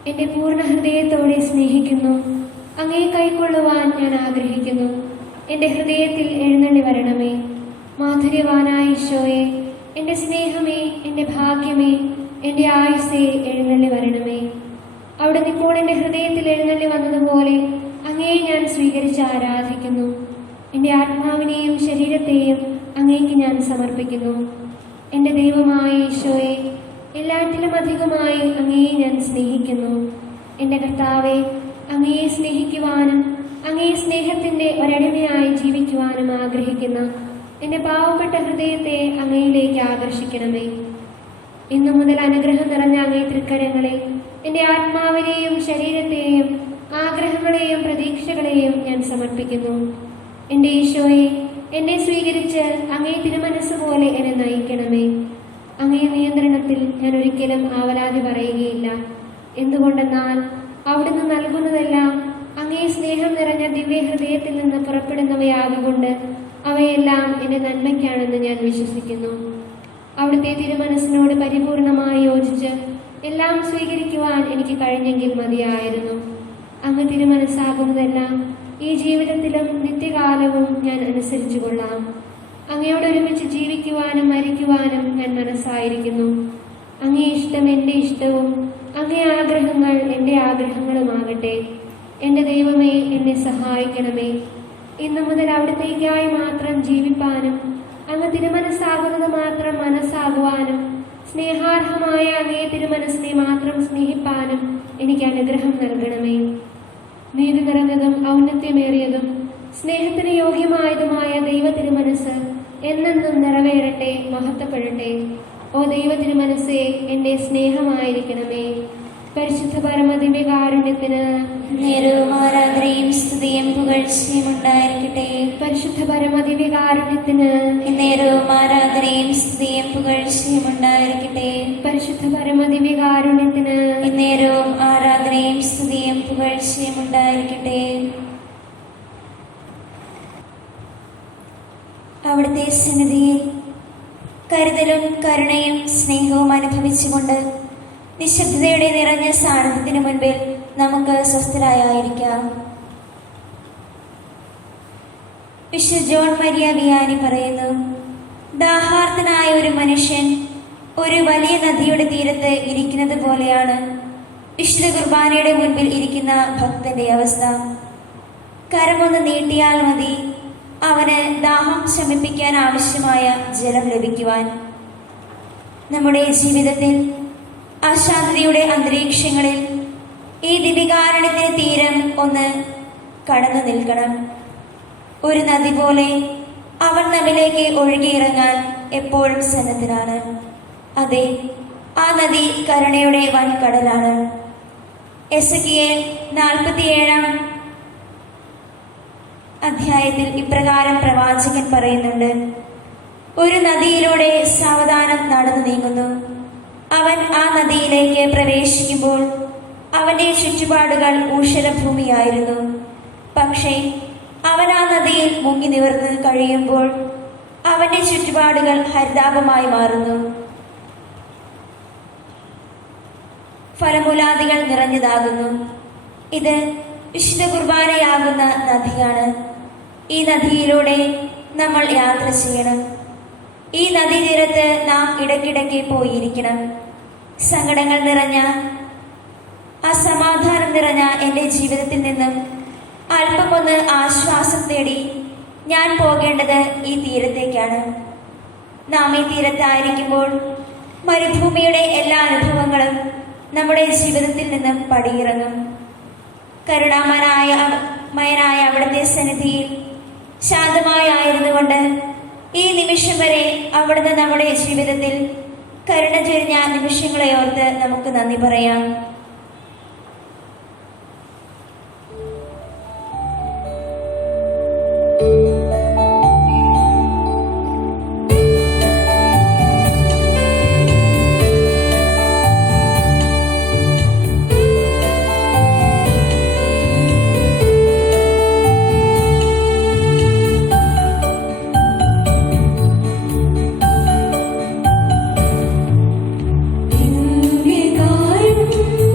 എന്റെ പൂർണ്ണ ഹൃദയത്തോടെ സ്നേഹിക്കുന്നു. അങ്ങയെ കൈക്കൊള്ളുവാൻ ഞാൻ ആഗ്രഹിക്കുന്നു. എന്റെ ഹൃദയത്തിൽ എഴുന്നള്ളി വരണമേ. മാധുര്യവാനായ ഈശോയെ, എന്റെ സ്നേഹമേ, എന്റെ ഭാഗ്യമേ, എന്റെ ആയുസ്സേ, എഴുന്നള്ളി വരണമേ. അവിടുന്ന് ഇപ്പോൾ എന്റെ ഹൃദയത്തിൽ എഴുന്നള്ളി വന്നതുപോലെ അങ്ങയെ ഞാൻ സ്വീകരിച്ച് ആരാധിക്കുന്നു. എന്റെ ആത്മാവിനെയും ശരീരത്തെയും അങ്ങേക്ക് ഞാൻ സമർപ്പിക്കുന്നു. എന്റെ ദൈവമായ ഈശോയെ, എല്ലാറ്റിലും അധികമായി അങ്ങയെ ഞാൻ സ്നേഹിക്കുന്നു. എന്റെ കർത്താവെ, അങ്ങയെ സ്നേഹിക്കുവാനും അങ്ങയെ സ്നേഹത്തിന്റെ ഒരടിമയായി ജീവിക്കുവാനും ആഗ്രഹിക്കുന്ന എന്റെ പാവപ്പെട്ട ഹൃദയത്തെ അങ്ങയിലേക്ക് ആകർഷിക്കണമേ. ഇന്നു മുതൽ അനുഗ്രഹം നിറഞ്ഞ അങ്ങേ തൃക്കരങ്ങളെ എന്റെ ആത്മാവിനെയും ശരീരത്തെയും ആഗ്രഹങ്ങളെയും പ്രതീക്ഷകളെയും ഞാൻ സമർപ്പിക്കുന്നു. എൻ്റെ ഈശോയെ, എന്നെ സ്വീകരിച്ച് അങ്ങേ തിരുമനസ് പോലെ എന്നെ നയിക്കണമേ. അങ്ങേ നിയന്ത്രണത്തിൽ ഞാൻ ഒരിക്കലും ആവലാതി പറയുകയില്ല. എന്തുകൊണ്ടെന്നാൽ അവിടുന്ന് നൽകുന്നതെല്ലാം അങ്ങേ സ്നേഹം നിറഞ്ഞ ദിവ്യഹൃദയത്തിൽ നിന്ന് പുറപ്പെടുന്നവയാകുകൊണ്ട് അവയെല്ലാം എൻ്റെ നന്മയ്ക്കാണെന്ന് ഞാൻ വിശ്വസിക്കുന്നു. അവിടുത്തെ തിരുമനസ്സിനോട് പരിപൂർണമായി യോജിച്ച് എല്ലാം സ്വീകരിക്കുവാൻ എനിക്ക് കഴിഞ്ഞെങ്കിൽ മതിയായിരുന്നു. അങ്ങ് തിരുമനസ്സാകുന്നതെല്ലാം ഈ ജീവിതത്തിലും നിത്യകാലവും ഞാൻ അനുസരിച്ചു കൊള്ളാം. അങ്ങയോടൊരുമിച്ച് ജീവിക്കുവാനും മരിക്കുവാനും ഞാൻ മനസ്സായിരിക്കുന്നു. അങ്ങേ ഇഷ്ടം എൻ്റെ ഇഷ്ടവും അങ്ങേ ആഗ്രഹങ്ങൾ എൻ്റെ ആഗ്രഹങ്ങളുമാകട്ടെ. എൻ്റെ ദൈവമേ, എന്നെ സഹായിക്കണമേ. ഇന്നു മുതൽ അവിടത്തേക്കായി മാത്രം ജീവിപ്പാനും അങ്ങ് തിരുമനസ്സാകുന്നത് മാത്രം മനസ്സാകുവാനും സ്നേഹാർഹമായ അങ്ങേ തിരുമനസ്സിനെ മാത്രം സ്നേഹിപ്പാനും എനിക്ക് അനുഗ്രഹം നൽകണമേ. നീതി നിറഞ്ഞതും ഔന്നത്യമേറിയതും സ്നേഹത്തിന് യോഗ്യമായതുമായ ദൈവ തിരുമനസ് എന്നെന്നും നിറവേറട്ടെ, മഹത്വപ്പെടട്ടെ. ഓ ദൈവ തിരുമനസ്സേ, എൻ്റെ സ്നേഹമായിരിക്കണമേ. പരിശുദ്ധ പരമദിവ്യകാരുണ്യത്തിന് നേരവും ആരാധനയും സ്തുതിയും പുകഴ്ചയും ഉണ്ടായിരിക്കട്ടെ. പരിശുദ്ധ പരമദിവ്യകാരുണ്യത്തിന് നേരവും ആരാധനയും സ്തുതിയും പുകഴ്ചയും ഉണ്ടായിരിക്കട്ടെ. പരിശുദ്ധ പരമദിവ്യകാരുണ്യത്തിന് നേരവും ആരാധനയും സ്തുതിയും പുകഴ്ചയും ഉണ്ടായിരിക്കട്ടെ. അവിടുത്തെ സന്നിധിയിൽ കരുതലും കരുണയും സ്നേഹവും അനുഭവിച്ചുകൊണ്ട് നിശബ്ദതയുടെ നിറഞ്ഞ സാന്നിധ്യത്തിന് മുൻപിൽ നമുക്ക് സ്വസ്ഥരായിരിക്കാം. വിശുദ്ധ ജോൺ മരിയ വിയാനി പറയുന്നു, ദാഹാർത്തനായ ഒരു മനുഷ്യൻ ഒരു വലിയ നദിയുടെ തീരത്ത് ഇരിക്കുന്നത് പോലെയാണ് വിശുദ്ധ കുർബാനയുടെ മുൻപിൽ ഇരിക്കുന്ന ഭക്തന്റെ അവസ്ഥ. കരമൊന്ന് നീട്ടിയാൽ മതി അവന് ദാഹം ശമിപ്പിക്കാൻ ആവശ്യമായ ജലം ലഭിക്കുവാൻ. നമ്മുടെ ജീവിതത്തിൽ അശാന്തിയുടെ അന്തരീക്ഷങ്ങളിൽ ഈ ദിവികാരുണ്യത്തിന്റെ തീരം ഒന്ന് കടന്നു നിൽക്കണം. ഒരു നദി പോലെ അവൻ നമ്മിലേക്ക് ഒഴുകിയിറങ്ങാൻ എപ്പോഴും സന്നദ്ധനാണ്. അതെ, ആ നദി കരുണയുടെ വൻകടലാണ്. എസെക്കിയേൽ 47-ാം അധ്യായത്തിൽ ഇപ്രകാരം പ്രവാചകൻ പറയുന്നുണ്ട്, ഒരു നദിയിലൂടെ സാവധാനം നടന്നു നീങ്ങുന്നു. അവൻ ആ നദിയിലേക്ക് പ്രവേശിക്കുമ്പോൾ അവന്റെ ചുറ്റുപാടുകൾ ഊഷരഭൂമിയായിരുന്നു. പക്ഷേ അവൻ ആ നദിയിൽ മുങ്ങി നിവർന്ന് കഴിയുമ്പോൾ അവന്റെ ചുറ്റുപാടുകൾ ഹരിതാപമായി മാറുന്നു. ഫലമൂലാദികൾ നിറഞ്ഞതാകുന്നു. ഇത് വിശുദ്ധ കുർബാനയാകുന്ന നദിയാണ്. ഈ നദിയിലൂടെ നമ്മൾ യാത്ര ചെയ്യണം. ഈ നദീതീരത്ത് നാം ഇടയ്ക്കിടയ്ക്ക് പോയിരിക്കണം. സങ്കടങ്ങൾ നിറഞ്ഞ, അസമാധാനം നിറഞ്ഞ എൻ്റെ ജീവിതത്തിൽ നിന്നും അല്പമൊന്ന് ആശ്വാസം തേടി ഞാൻ പോകേണ്ടത് ഈ തീരത്തേക്കാണ്. നാം ഈ തീരത്തായിരിക്കുമ്പോൾ മരുഭൂമിയുടെ എല്ലാ അനുഭവങ്ങളും നമ്മുടെ ജീവിതത്തിൽ നിന്നും പടിയിറങ്ങും. കരുണാമയനായ അവിടുത്തെ സന്നിധിയിൽ ശാന്തമായിരുന്നു കൊണ്ട് ഈ നിമിഷം വരെ അവിടുന്ന് നമ്മുടെ ജീവിതത്തിൽ കരുണ ചൊരിഞ്ഞ നിമിഷങ്ങളെ ഓർത്ത് നമുക്ക് നന്ദി പറയാം. ദിവ്യകാരുണ്യം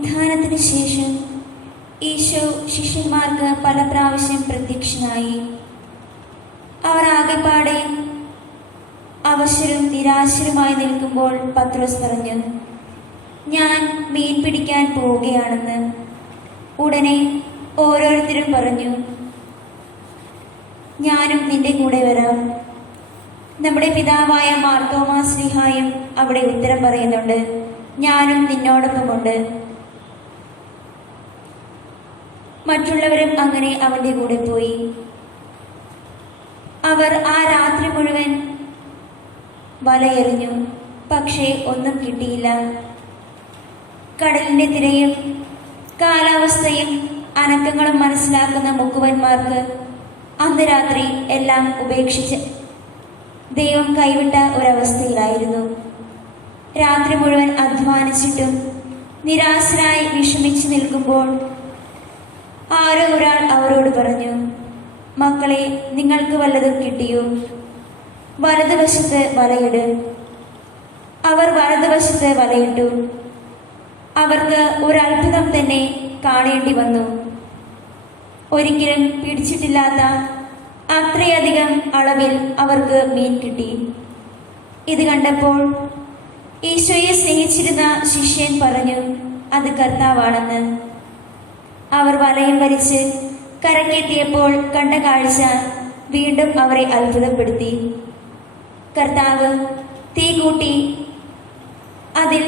ഉത്ഥാനത്തിന് ശേഷം ഈശോ ശിഷ്യന്മാർക്ക് പല പ്രാവശ്യം പ്രത്യക്ഷനായി. അവർ ആകെപ്പാടെ അവശരും നിരാശരുമായി നിൽക്കുമ്പോൾ പത്രോസ് പറഞ്ഞു, ഞാൻ മീൻ പിടിക്കാൻ പോവുകയാണെന്ന്. ഉടനെ ഓരോരുത്തരും പറഞ്ഞു, ഞാനും നിന്റെ കൂടെ വരാം. നമ്മുടെ പിതാവായ മാർത്തോമാ ശ്ലീഹായും അവിടെ ഉത്തരം പറയുന്നുണ്ട്, ഞാനും നിന്നോടൊപ്പമുണ്ട്. മറ്റുള്ളവരും അങ്ങനെ അവന്റെ കൂടെ പോയി. അവർ ആ രാത്രി മുഴുവൻ വലയെറിഞ്ഞു, പക്ഷേ ഒന്നും കിട്ടിയില്ല. കടലിന്റെ തിരയും കാലാവസ്ഥയും അനക്കങ്ങളും മനസ്സിലാക്കുന്ന മുക്കുവന്മാർക്ക് അന്ന് രാത്രി എല്ലാം ഉപേക്ഷിച്ച് ദൈവം കൈവിട്ട ഒരവസ്ഥയിലായിരുന്നു. രാത്രി മുഴുവൻ അധ്വാനിച്ചിട്ടും നിരാശരായി വിഷമിച്ചു നിൽക്കുമ്പോൾ ആരോ ഒരാൾ അവരോട് പറഞ്ഞു, മക്കളെ, നിങ്ങൾക്ക് വല്ലതും കിട്ടിയോ? വലതുവശത്ത് വലയിട്. അവർ വലതുവശത്ത് വലയിട്ടു. അവർക്ക് ഒരത്ഭുതം തന്നെ കാണേണ്ടി വന്നു. ഒരിക്കലും പിടിച്ചിട്ടില്ലാത്ത അത്രയധികം അളവിൽ അവർക്ക് മീൻ കിട്ടി. ഇത് കണ്ടപ്പോൾ ഈശോയെ സ്നേഹിച്ചിരുന്ന ശിഷ്യൻ പറഞ്ഞു, അത് കർത്താവാണെന്ന്. അവർ വലയം വലിച്ച് കരക്കെത്തിയപ്പോൾ കണ്ട കാഴ്ച വീണ്ടും അവരെ അത്ഭുതപ്പെടുത്തി. കർത്താവ് തീ കൂട്ടി അതിൽ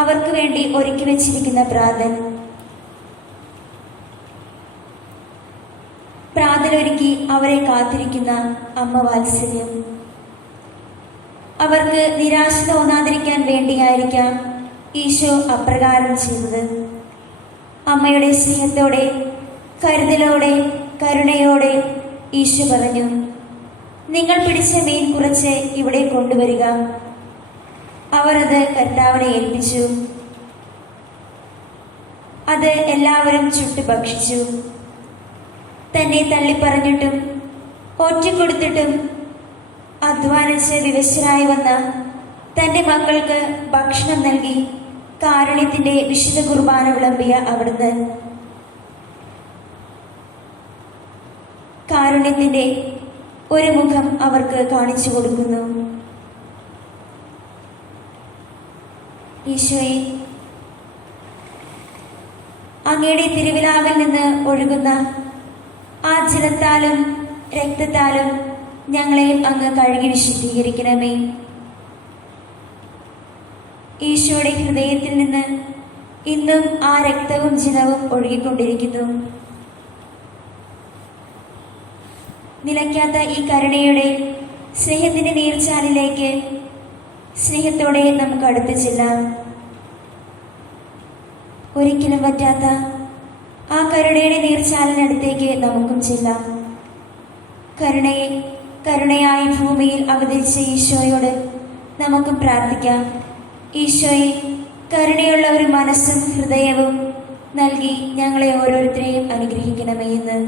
അവർക്ക് വേണ്ടി ഒരുക്കി വെച്ചിരിക്കുന്ന പ്രാതലൊരുക്കി അവരെ കാത്തിരിക്കുന്ന അമ്മ വാത്സല്യം. അവർക്ക് നിരാശ തോന്നാതിരിക്കാൻ വേണ്ടിയായിരിക്കാം ഈശോ അപ്രകാരം ചെയ്തത്. അമ്മയുടെ സ്നേഹത്തോടെ, കരുതലോടെ, കരുണയോടെ ഈശോ പറഞ്ഞു, നിങ്ങൾ പിടിച്ച മീൻ കുറച്ച് ഇവിടെ കൊണ്ടുവരിക. അവർ അത് കർത്താവിനെ ഏൽപ്പിച്ചു. അത് എല്ലാവരും ചുട്ടു ഭക്ഷിച്ചു. തന്നെ തള്ളിപ്പറഞ്ഞിട്ടും ഒറ്റിക്കൊടുത്തിട്ടും അധ്വാനിച്ച് വിവശരായി വന്ന തന്റെ മക്കൾക്ക് ഭക്ഷണം നൽകി കാരുണ്യത്തിന്റെ വിശുദ്ധ കുർബാന വിളമ്പിയ അവിടുന്ന് കാരുണ്യത്തിന്റെ ഒരു മുഖം അവർക്ക് കാണിച്ചു കൊടുക്കുന്നു. ഈശോയെ, അങ്ങയുടെ തിരുവിലാവിൽ നിന്ന് ഒഴുകുന്ന ആ ജലത്താലും രക്തത്താലും ഞങ്ങളെയും അങ്ങ് കഴുകി വിശുദ്ധീകരിക്കണമേ. ഈശോയുടെ ഹൃദയത്തിൽ നിന്ന് ഇന്നും ആ രക്തവും ജലവും ഒഴുകിക്കൊണ്ടിരിക്കുന്നു. നിലയ്ക്കാത്ത ഈ കരുണയുടെ സ്നേഹത്തിന്റെ നീർച്ചാലിലേക്ക് സ്നേഹത്തോടെ നമുക്ക് അടുത്ത് ചെല്ലാം. ഒരിക്കലും പറ്റാത്ത ആ കരുണയുടെ നീർച്ചാലിനടുത്തേക്ക് നമുക്കും ചെല്ലാം. കരുണയായി ഭൂമിയിൽ അവതരിച്ച ഈശോയോട് നമുക്കും പ്രാർത്ഥിക്കാം. ഈശോയെ, കരുണയുള്ള ഒരു മനസ്സും ഹൃദയവും നൽകി ഞങ്ങളെ ഓരോരുത്തരെയും അനുഗ്രഹിക്കണമേ എന്ന്.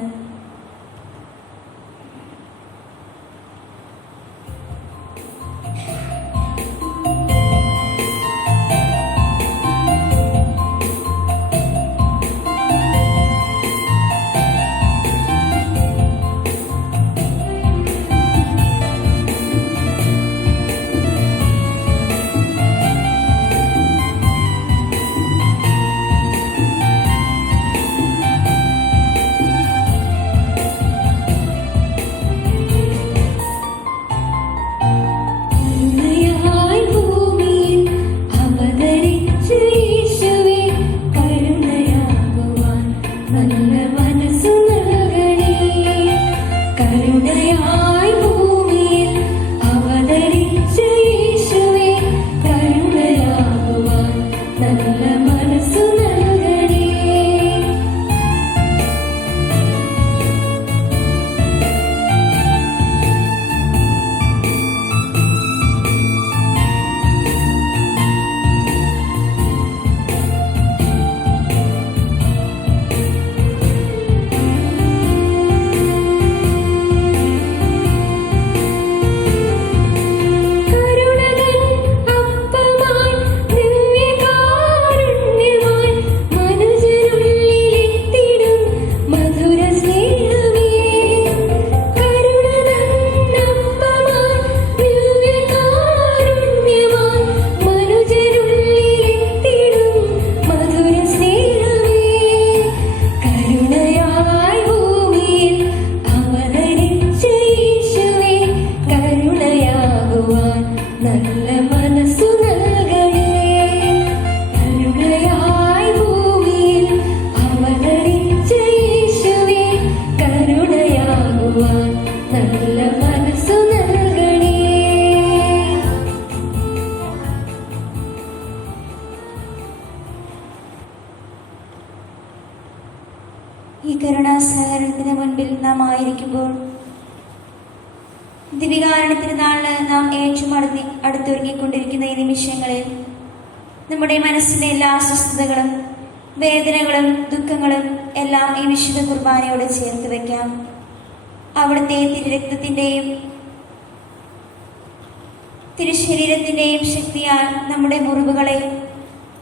മനസ്സു നൽകണേ. ഈ കരുണാസഹകരണത്തിന് മുൻപിൽ നാം ആയിരിക്കുമ്പോൾ ദിവികാരണത്തിന് നാളിന് നാം അടുത്തൊരുങ്ങിക്കൊണ്ടിരിക്കുന്ന ഈ നിമിഷങ്ങളിൽ നമ്മുടെ മനസ്സിന്റെ എല്ലാ അസ്വസ്ഥതകളും വേദനകളും ദുഃഖങ്ങളും എല്ലാം ഈ വിശുദ്ധ കുർബാനയോട് ചേർത്ത് വയ്ക്കാം. അവിടുത്തെ തിരുരക്തത്തിൻ്റെയും തിരുശരീരത്തിൻ്റെയും ശക്തിയാൽ നമ്മുടെ മുറിവുകളെ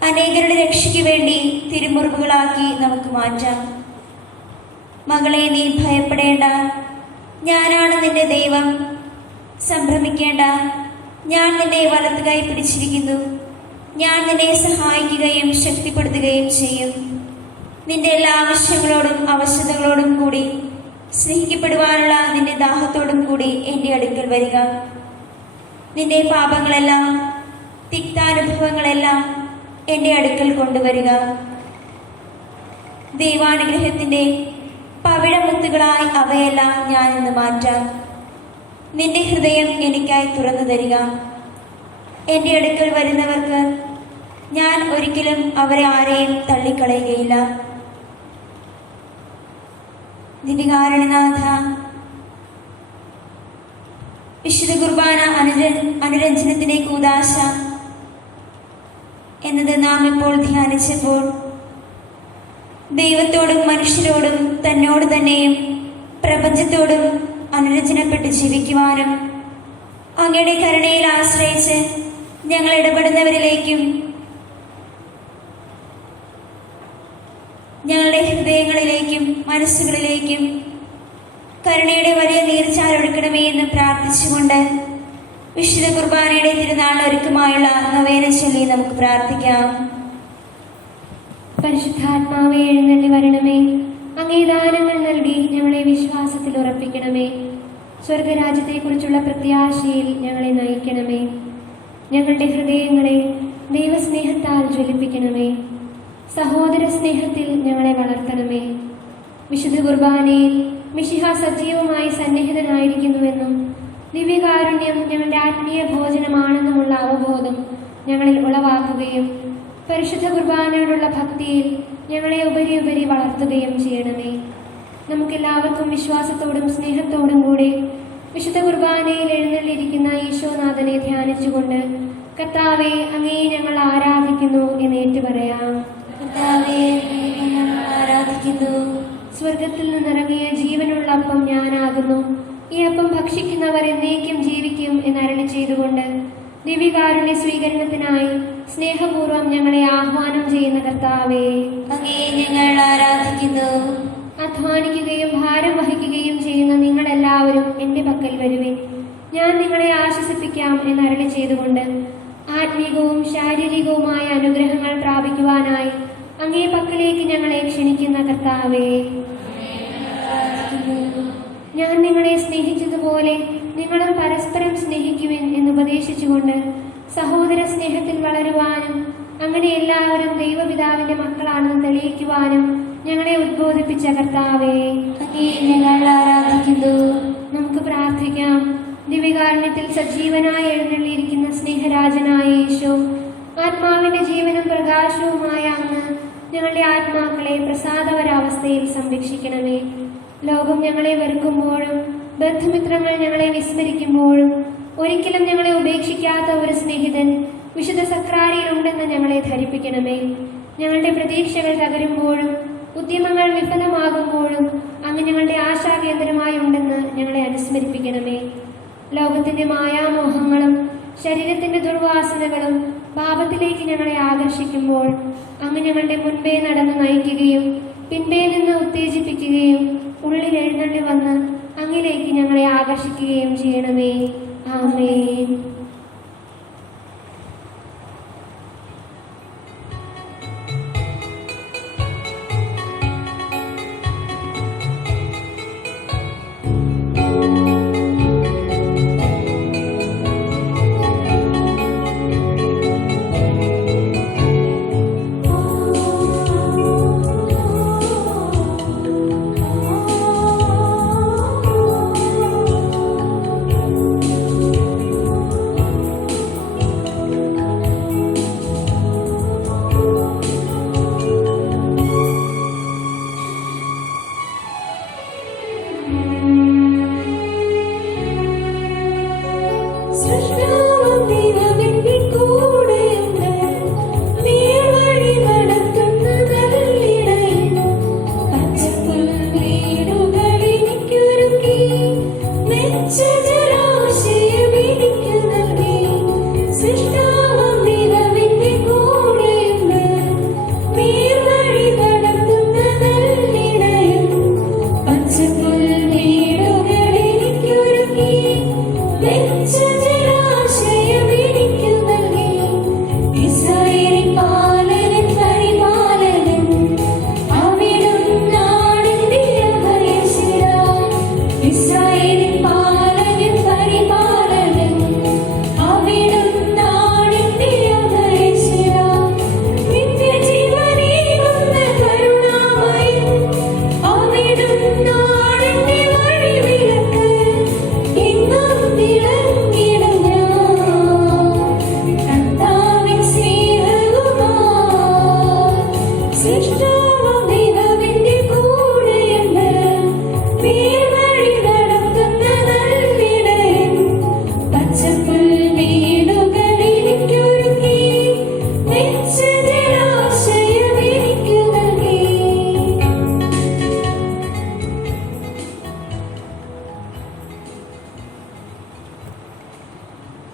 അനേകരുടെ രക്ഷയ്ക്ക് വേണ്ടി തിരുമുറിവുകളാക്കി നമുക്ക് മാറ്റാം. മകളെ, നീ ഭയപ്പെടേണ്ട, ഞാനാണ് നിന്റെ ദൈവം. സംഭ്രമിക്കേണ്ട, ഞാൻ നിന്നെ വലത്ത് കൈ പിടിച്ചിരിക്കുന്നു. ഞാൻ നിന്നെ സഹായിക്കുകയും ശക്തിപ്പെടുത്തുകയും ചെയ്യും. നിന്റെ എല്ലാ ആവശ്യങ്ങളോടും അവശതകളോടും കൂടി, സ്നേഹിക്കപ്പെടുവാനുള്ള നിന്റെ ദാഹത്തോടും കൂടി എൻ്റെ അടുക്കൽ വരിക. നിന്റെ പാപങ്ങളെല്ലാം, തിക്താനുഭവങ്ങളെല്ലാം എൻ്റെ അടുക്കൽ കൊണ്ടുവരിക. ദൈവാനുഗ്രഹത്തിൻ്റെ പവിഴമുത്തുകളായി അവയെല്ലാം ഞാൻ ഇന്ന് മാറ്റാം. നിന്റെ ഹൃദയം എനിക്കായി തുറന്നു തരിക. എൻ്റെ അടുക്കൽ വരുന്നവർക്ക് ഞാൻ ഒരിക്കലും അവരെ ആരെയും തള്ളിക്കളയുകയില്ല. ദിവികാരുണ്യനാഥ, വിശുദ്ധ കുർബാന അനുരഞ്ജനത്തിൻ്റെ കൂദാശ എന്നത് നാം ഇപ്പോൾ ധ്യാനിച്ചപ്പോൾ ദൈവത്തോടും മനുഷ്യരോടും തന്നോട് തന്നെയും പ്രപഞ്ചത്തോടും അനുരഞ്ജനപ്പെട്ട് ജീവിക്കുവാനും അങ്ങയുടെ കരുണയിൽ ആശ്രയിച്ച് ഞങ്ങൾ ഇടപെടുന്നവരിലേക്കും ഞങ്ങളുടെ ഹൃദയങ്ങളിലേക്കും മനസ്സുകളിലേക്കും കരുണയുടെ വലിയ നീർച്ചാലൊഴുക്കണമേ എന്ന് പ്രാർത്ഥിച്ചുകൊണ്ട് വിശുദ്ധ കുർബാനയുടെ തിരുനാൾ ഒരുക്കമായുള്ള നൊവേന ചൊല്ലി നമുക്ക് പ്രാർത്ഥിക്കാം. പരിശുദ്ധാത്മാവേ, എഴുന്നള്ളി വരണമേ. അങ്ങേ ദാനങ്ങൾ നൽകി ഞങ്ങളെ വിശ്വാസത്തിൽ ഉറപ്പിക്കണമേ. സ്വർഗരാജ്യത്തെക്കുറിച്ചുള്ള പ്രത്യാശയിൽ ഞങ്ങളെ നയിക്കണമേ. ഞങ്ങളുടെ ഹൃദയങ്ങളെ ദൈവസ്നേഹത്താൽ ജ്വലിപ്പിക്കണമേ. സഹോദര സ്നേഹത്തിൽ ഞങ്ങളെ വളർത്തണമേ. വിശുദ്ധ കുർബാനയിൽ മിശിഹ സജീവമായി സന്നിഹിതനായിരിക്കുന്നുവെന്നും ദിവ്യകാരുണ്യം ഞങ്ങളുടെ ആത്മീയ ഭോജനമാണെന്നുമുള്ള അവബോധം ഞങ്ങളിൽ ഉളവാക്കുകയും പരിശുദ്ധ കുർബാനയോടുള്ള ഭക്തിയിൽ ഞങ്ങളെ ഉപരി വളർത്തുകയും ചെയ്യണമേ. നമുക്കെല്ലാവർക്കും വിശ്വാസത്തോടും സ്നേഹത്തോടും കൂടെ വിശുദ്ധ കുർബാനയിൽ എഴുന്നള്ളിയിരിക്കുന്ന ഈശോനാഥനെ ധ്യാനിച്ചുകൊണ്ട് കർത്താവെ, അങ്ങേ ഞങ്ങൾ ആരാധിക്കുന്നു എന്ന് ഏറ്റുപറയാം. കർത്താവേ, ഞങ്ങൾ ആരാധിക്കുന്നു. സ്വർഗത്തിൽ നിന്നിറങ്ങിയ ജീവനുള്ള അപ്പം ഞാനാകുന്നു. ഈ അപ്പം ഭക്ഷിക്കുന്നവർ എന്നേക്കും ജീവിക്കും എന്നരുളി ചെയ്തുകൊണ്ട് ദിവ്യകാരുണ്യ സ്വീകരണത്തിനായി സ്നേഹപൂർവ്വം ഞങ്ങളെ ആഹ്വാനം ചെയ്യുന്ന കർത്താവേ, അങ്ങേ ഞങ്ങൾ ആരാധിക്കുന്നു. അധ്വാനിക്കുകയും ഭാരം വഹിക്കുകയും ചെയ്യുന്ന നിങ്ങളെല്ലാവരും എൻ്റെ പക്കൽ വരുവിൻ, ഞാൻ നിങ്ങളെ ആശ്വസിപ്പിക്കാം എന്നരുളി ചെയ്തുകൊണ്ട് ആത്മീകവും ശാരീരികവുമായ അനുഗ്രഹങ്ങൾ പ്രാപിക്കുവാനായി അങ്ങേ പക്കലേക്ക് ഞങ്ങളെ ക്ഷണിക്കുന്ന കർത്താവേ, ഞാൻ നിങ്ങളെ സ്നേഹിച്ചതുപോലെ നിങ്ങളും പരസ്പരം സ്നേഹിക്കുവിൻ എന്നുപദേശിച്ചുകൊണ്ട് സഹോദര സ്നേഹത്തിൽ വളരുവാനും അങ്ങനെ എല്ലാവരും ദൈവപിതാവിന്റെ മക്കളാണെന്ന് തെളിയിക്കുവാനും ഞങ്ങളെ ഉദ്ബോധിപ്പിച്ച കർത്താവേ, അങ്ങേ ഞങ്ങൾ ആരാധിക്കുന്നു. നമുക്ക് പ്രാർത്ഥിക്കാം. ദിവ്യകാരുണ്യത്തിൽ സജീവനായി എഴുന്നള്ളിയിരിക്കുന്ന സ്നേഹരാജനായ യേശു, ആത്മാവിന്റെ ജീവനും പ്രകാശവുമായ അങ്ങ് ഞങ്ങളുടെ ആത്മാക്കളെ പ്രസാദപരാവസ്ഥയിൽ സംരക്ഷിക്കണമേ. ലോകം ഞങ്ങളെ വെറുക്കുമ്പോഴും ബന്ധുമിത്രങ്ങൾ ഞങ്ങളെ വിസ്മരിക്കുമ്പോഴും ഒരിക്കലും ഞങ്ങളെ ഉപേക്ഷിക്കാത്ത ഒരു സ്നേഹിതൻ വിശുദ്ധ സക്രാരിയിലുണ്ടെന്ന് ഞങ്ങളെ ധരിപ്പിക്കണമേ. ഞങ്ങളുടെ പ്രതീക്ഷകൾ തകരുമ്പോഴും ഉദ്യമങ്ങൾ വിഫലമാകുമ്പോഴും അങ്ങ് ഞങ്ങളുടെ ആശാകേന്ദ്രമായി ഉണ്ടെന്ന് ഞങ്ങളെ അനുസ്മരിപ്പിക്കണമേ. ലോകത്തിന്റെ മായാമോഹങ്ങളും ശരീരത്തിന്റെ ദുർവാസനകളും പാപത്തിലേക്ക് ഞങ്ങളെ ആകർഷിക്കുമ്പോൾ അങ്ങ് ഞങ്ങളുടെ മുൻപേ നടന്ന് നയിക്കുകയും പിൻപേ നിന്ന് ഉത്തേജിപ്പിക്കുകയും ഉള്ളിൽ എഴുന്നള്ളി വന്ന് അങ്ങിലേക്ക് ഞങ്ങളെ ആകർഷിക്കുകയും ചെയ്യണമേ. ആമേൻ.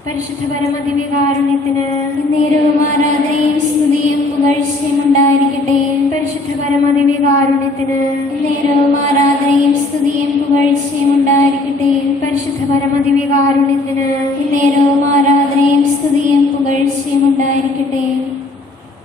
പരിശുദ്ധ പരമദിവ്യകാരുണ്യത്തിന് നേരവും ആരാധനയും സ്തുതിയും പുകഴ്ചയും ഉണ്ടായിരിക്കട്ടെ. പരിശുദ്ധ പരമദിവ്യകാരുണ്യത്തിന് നേരവും ആരാധനയും സ്തുതിയും പുകഴ്ചയും ഉണ്ടായിരിക്കട്ടെ. പരിശുദ്ധ പരമദിവ്യകാരുണ്യത്തിന് നേരവും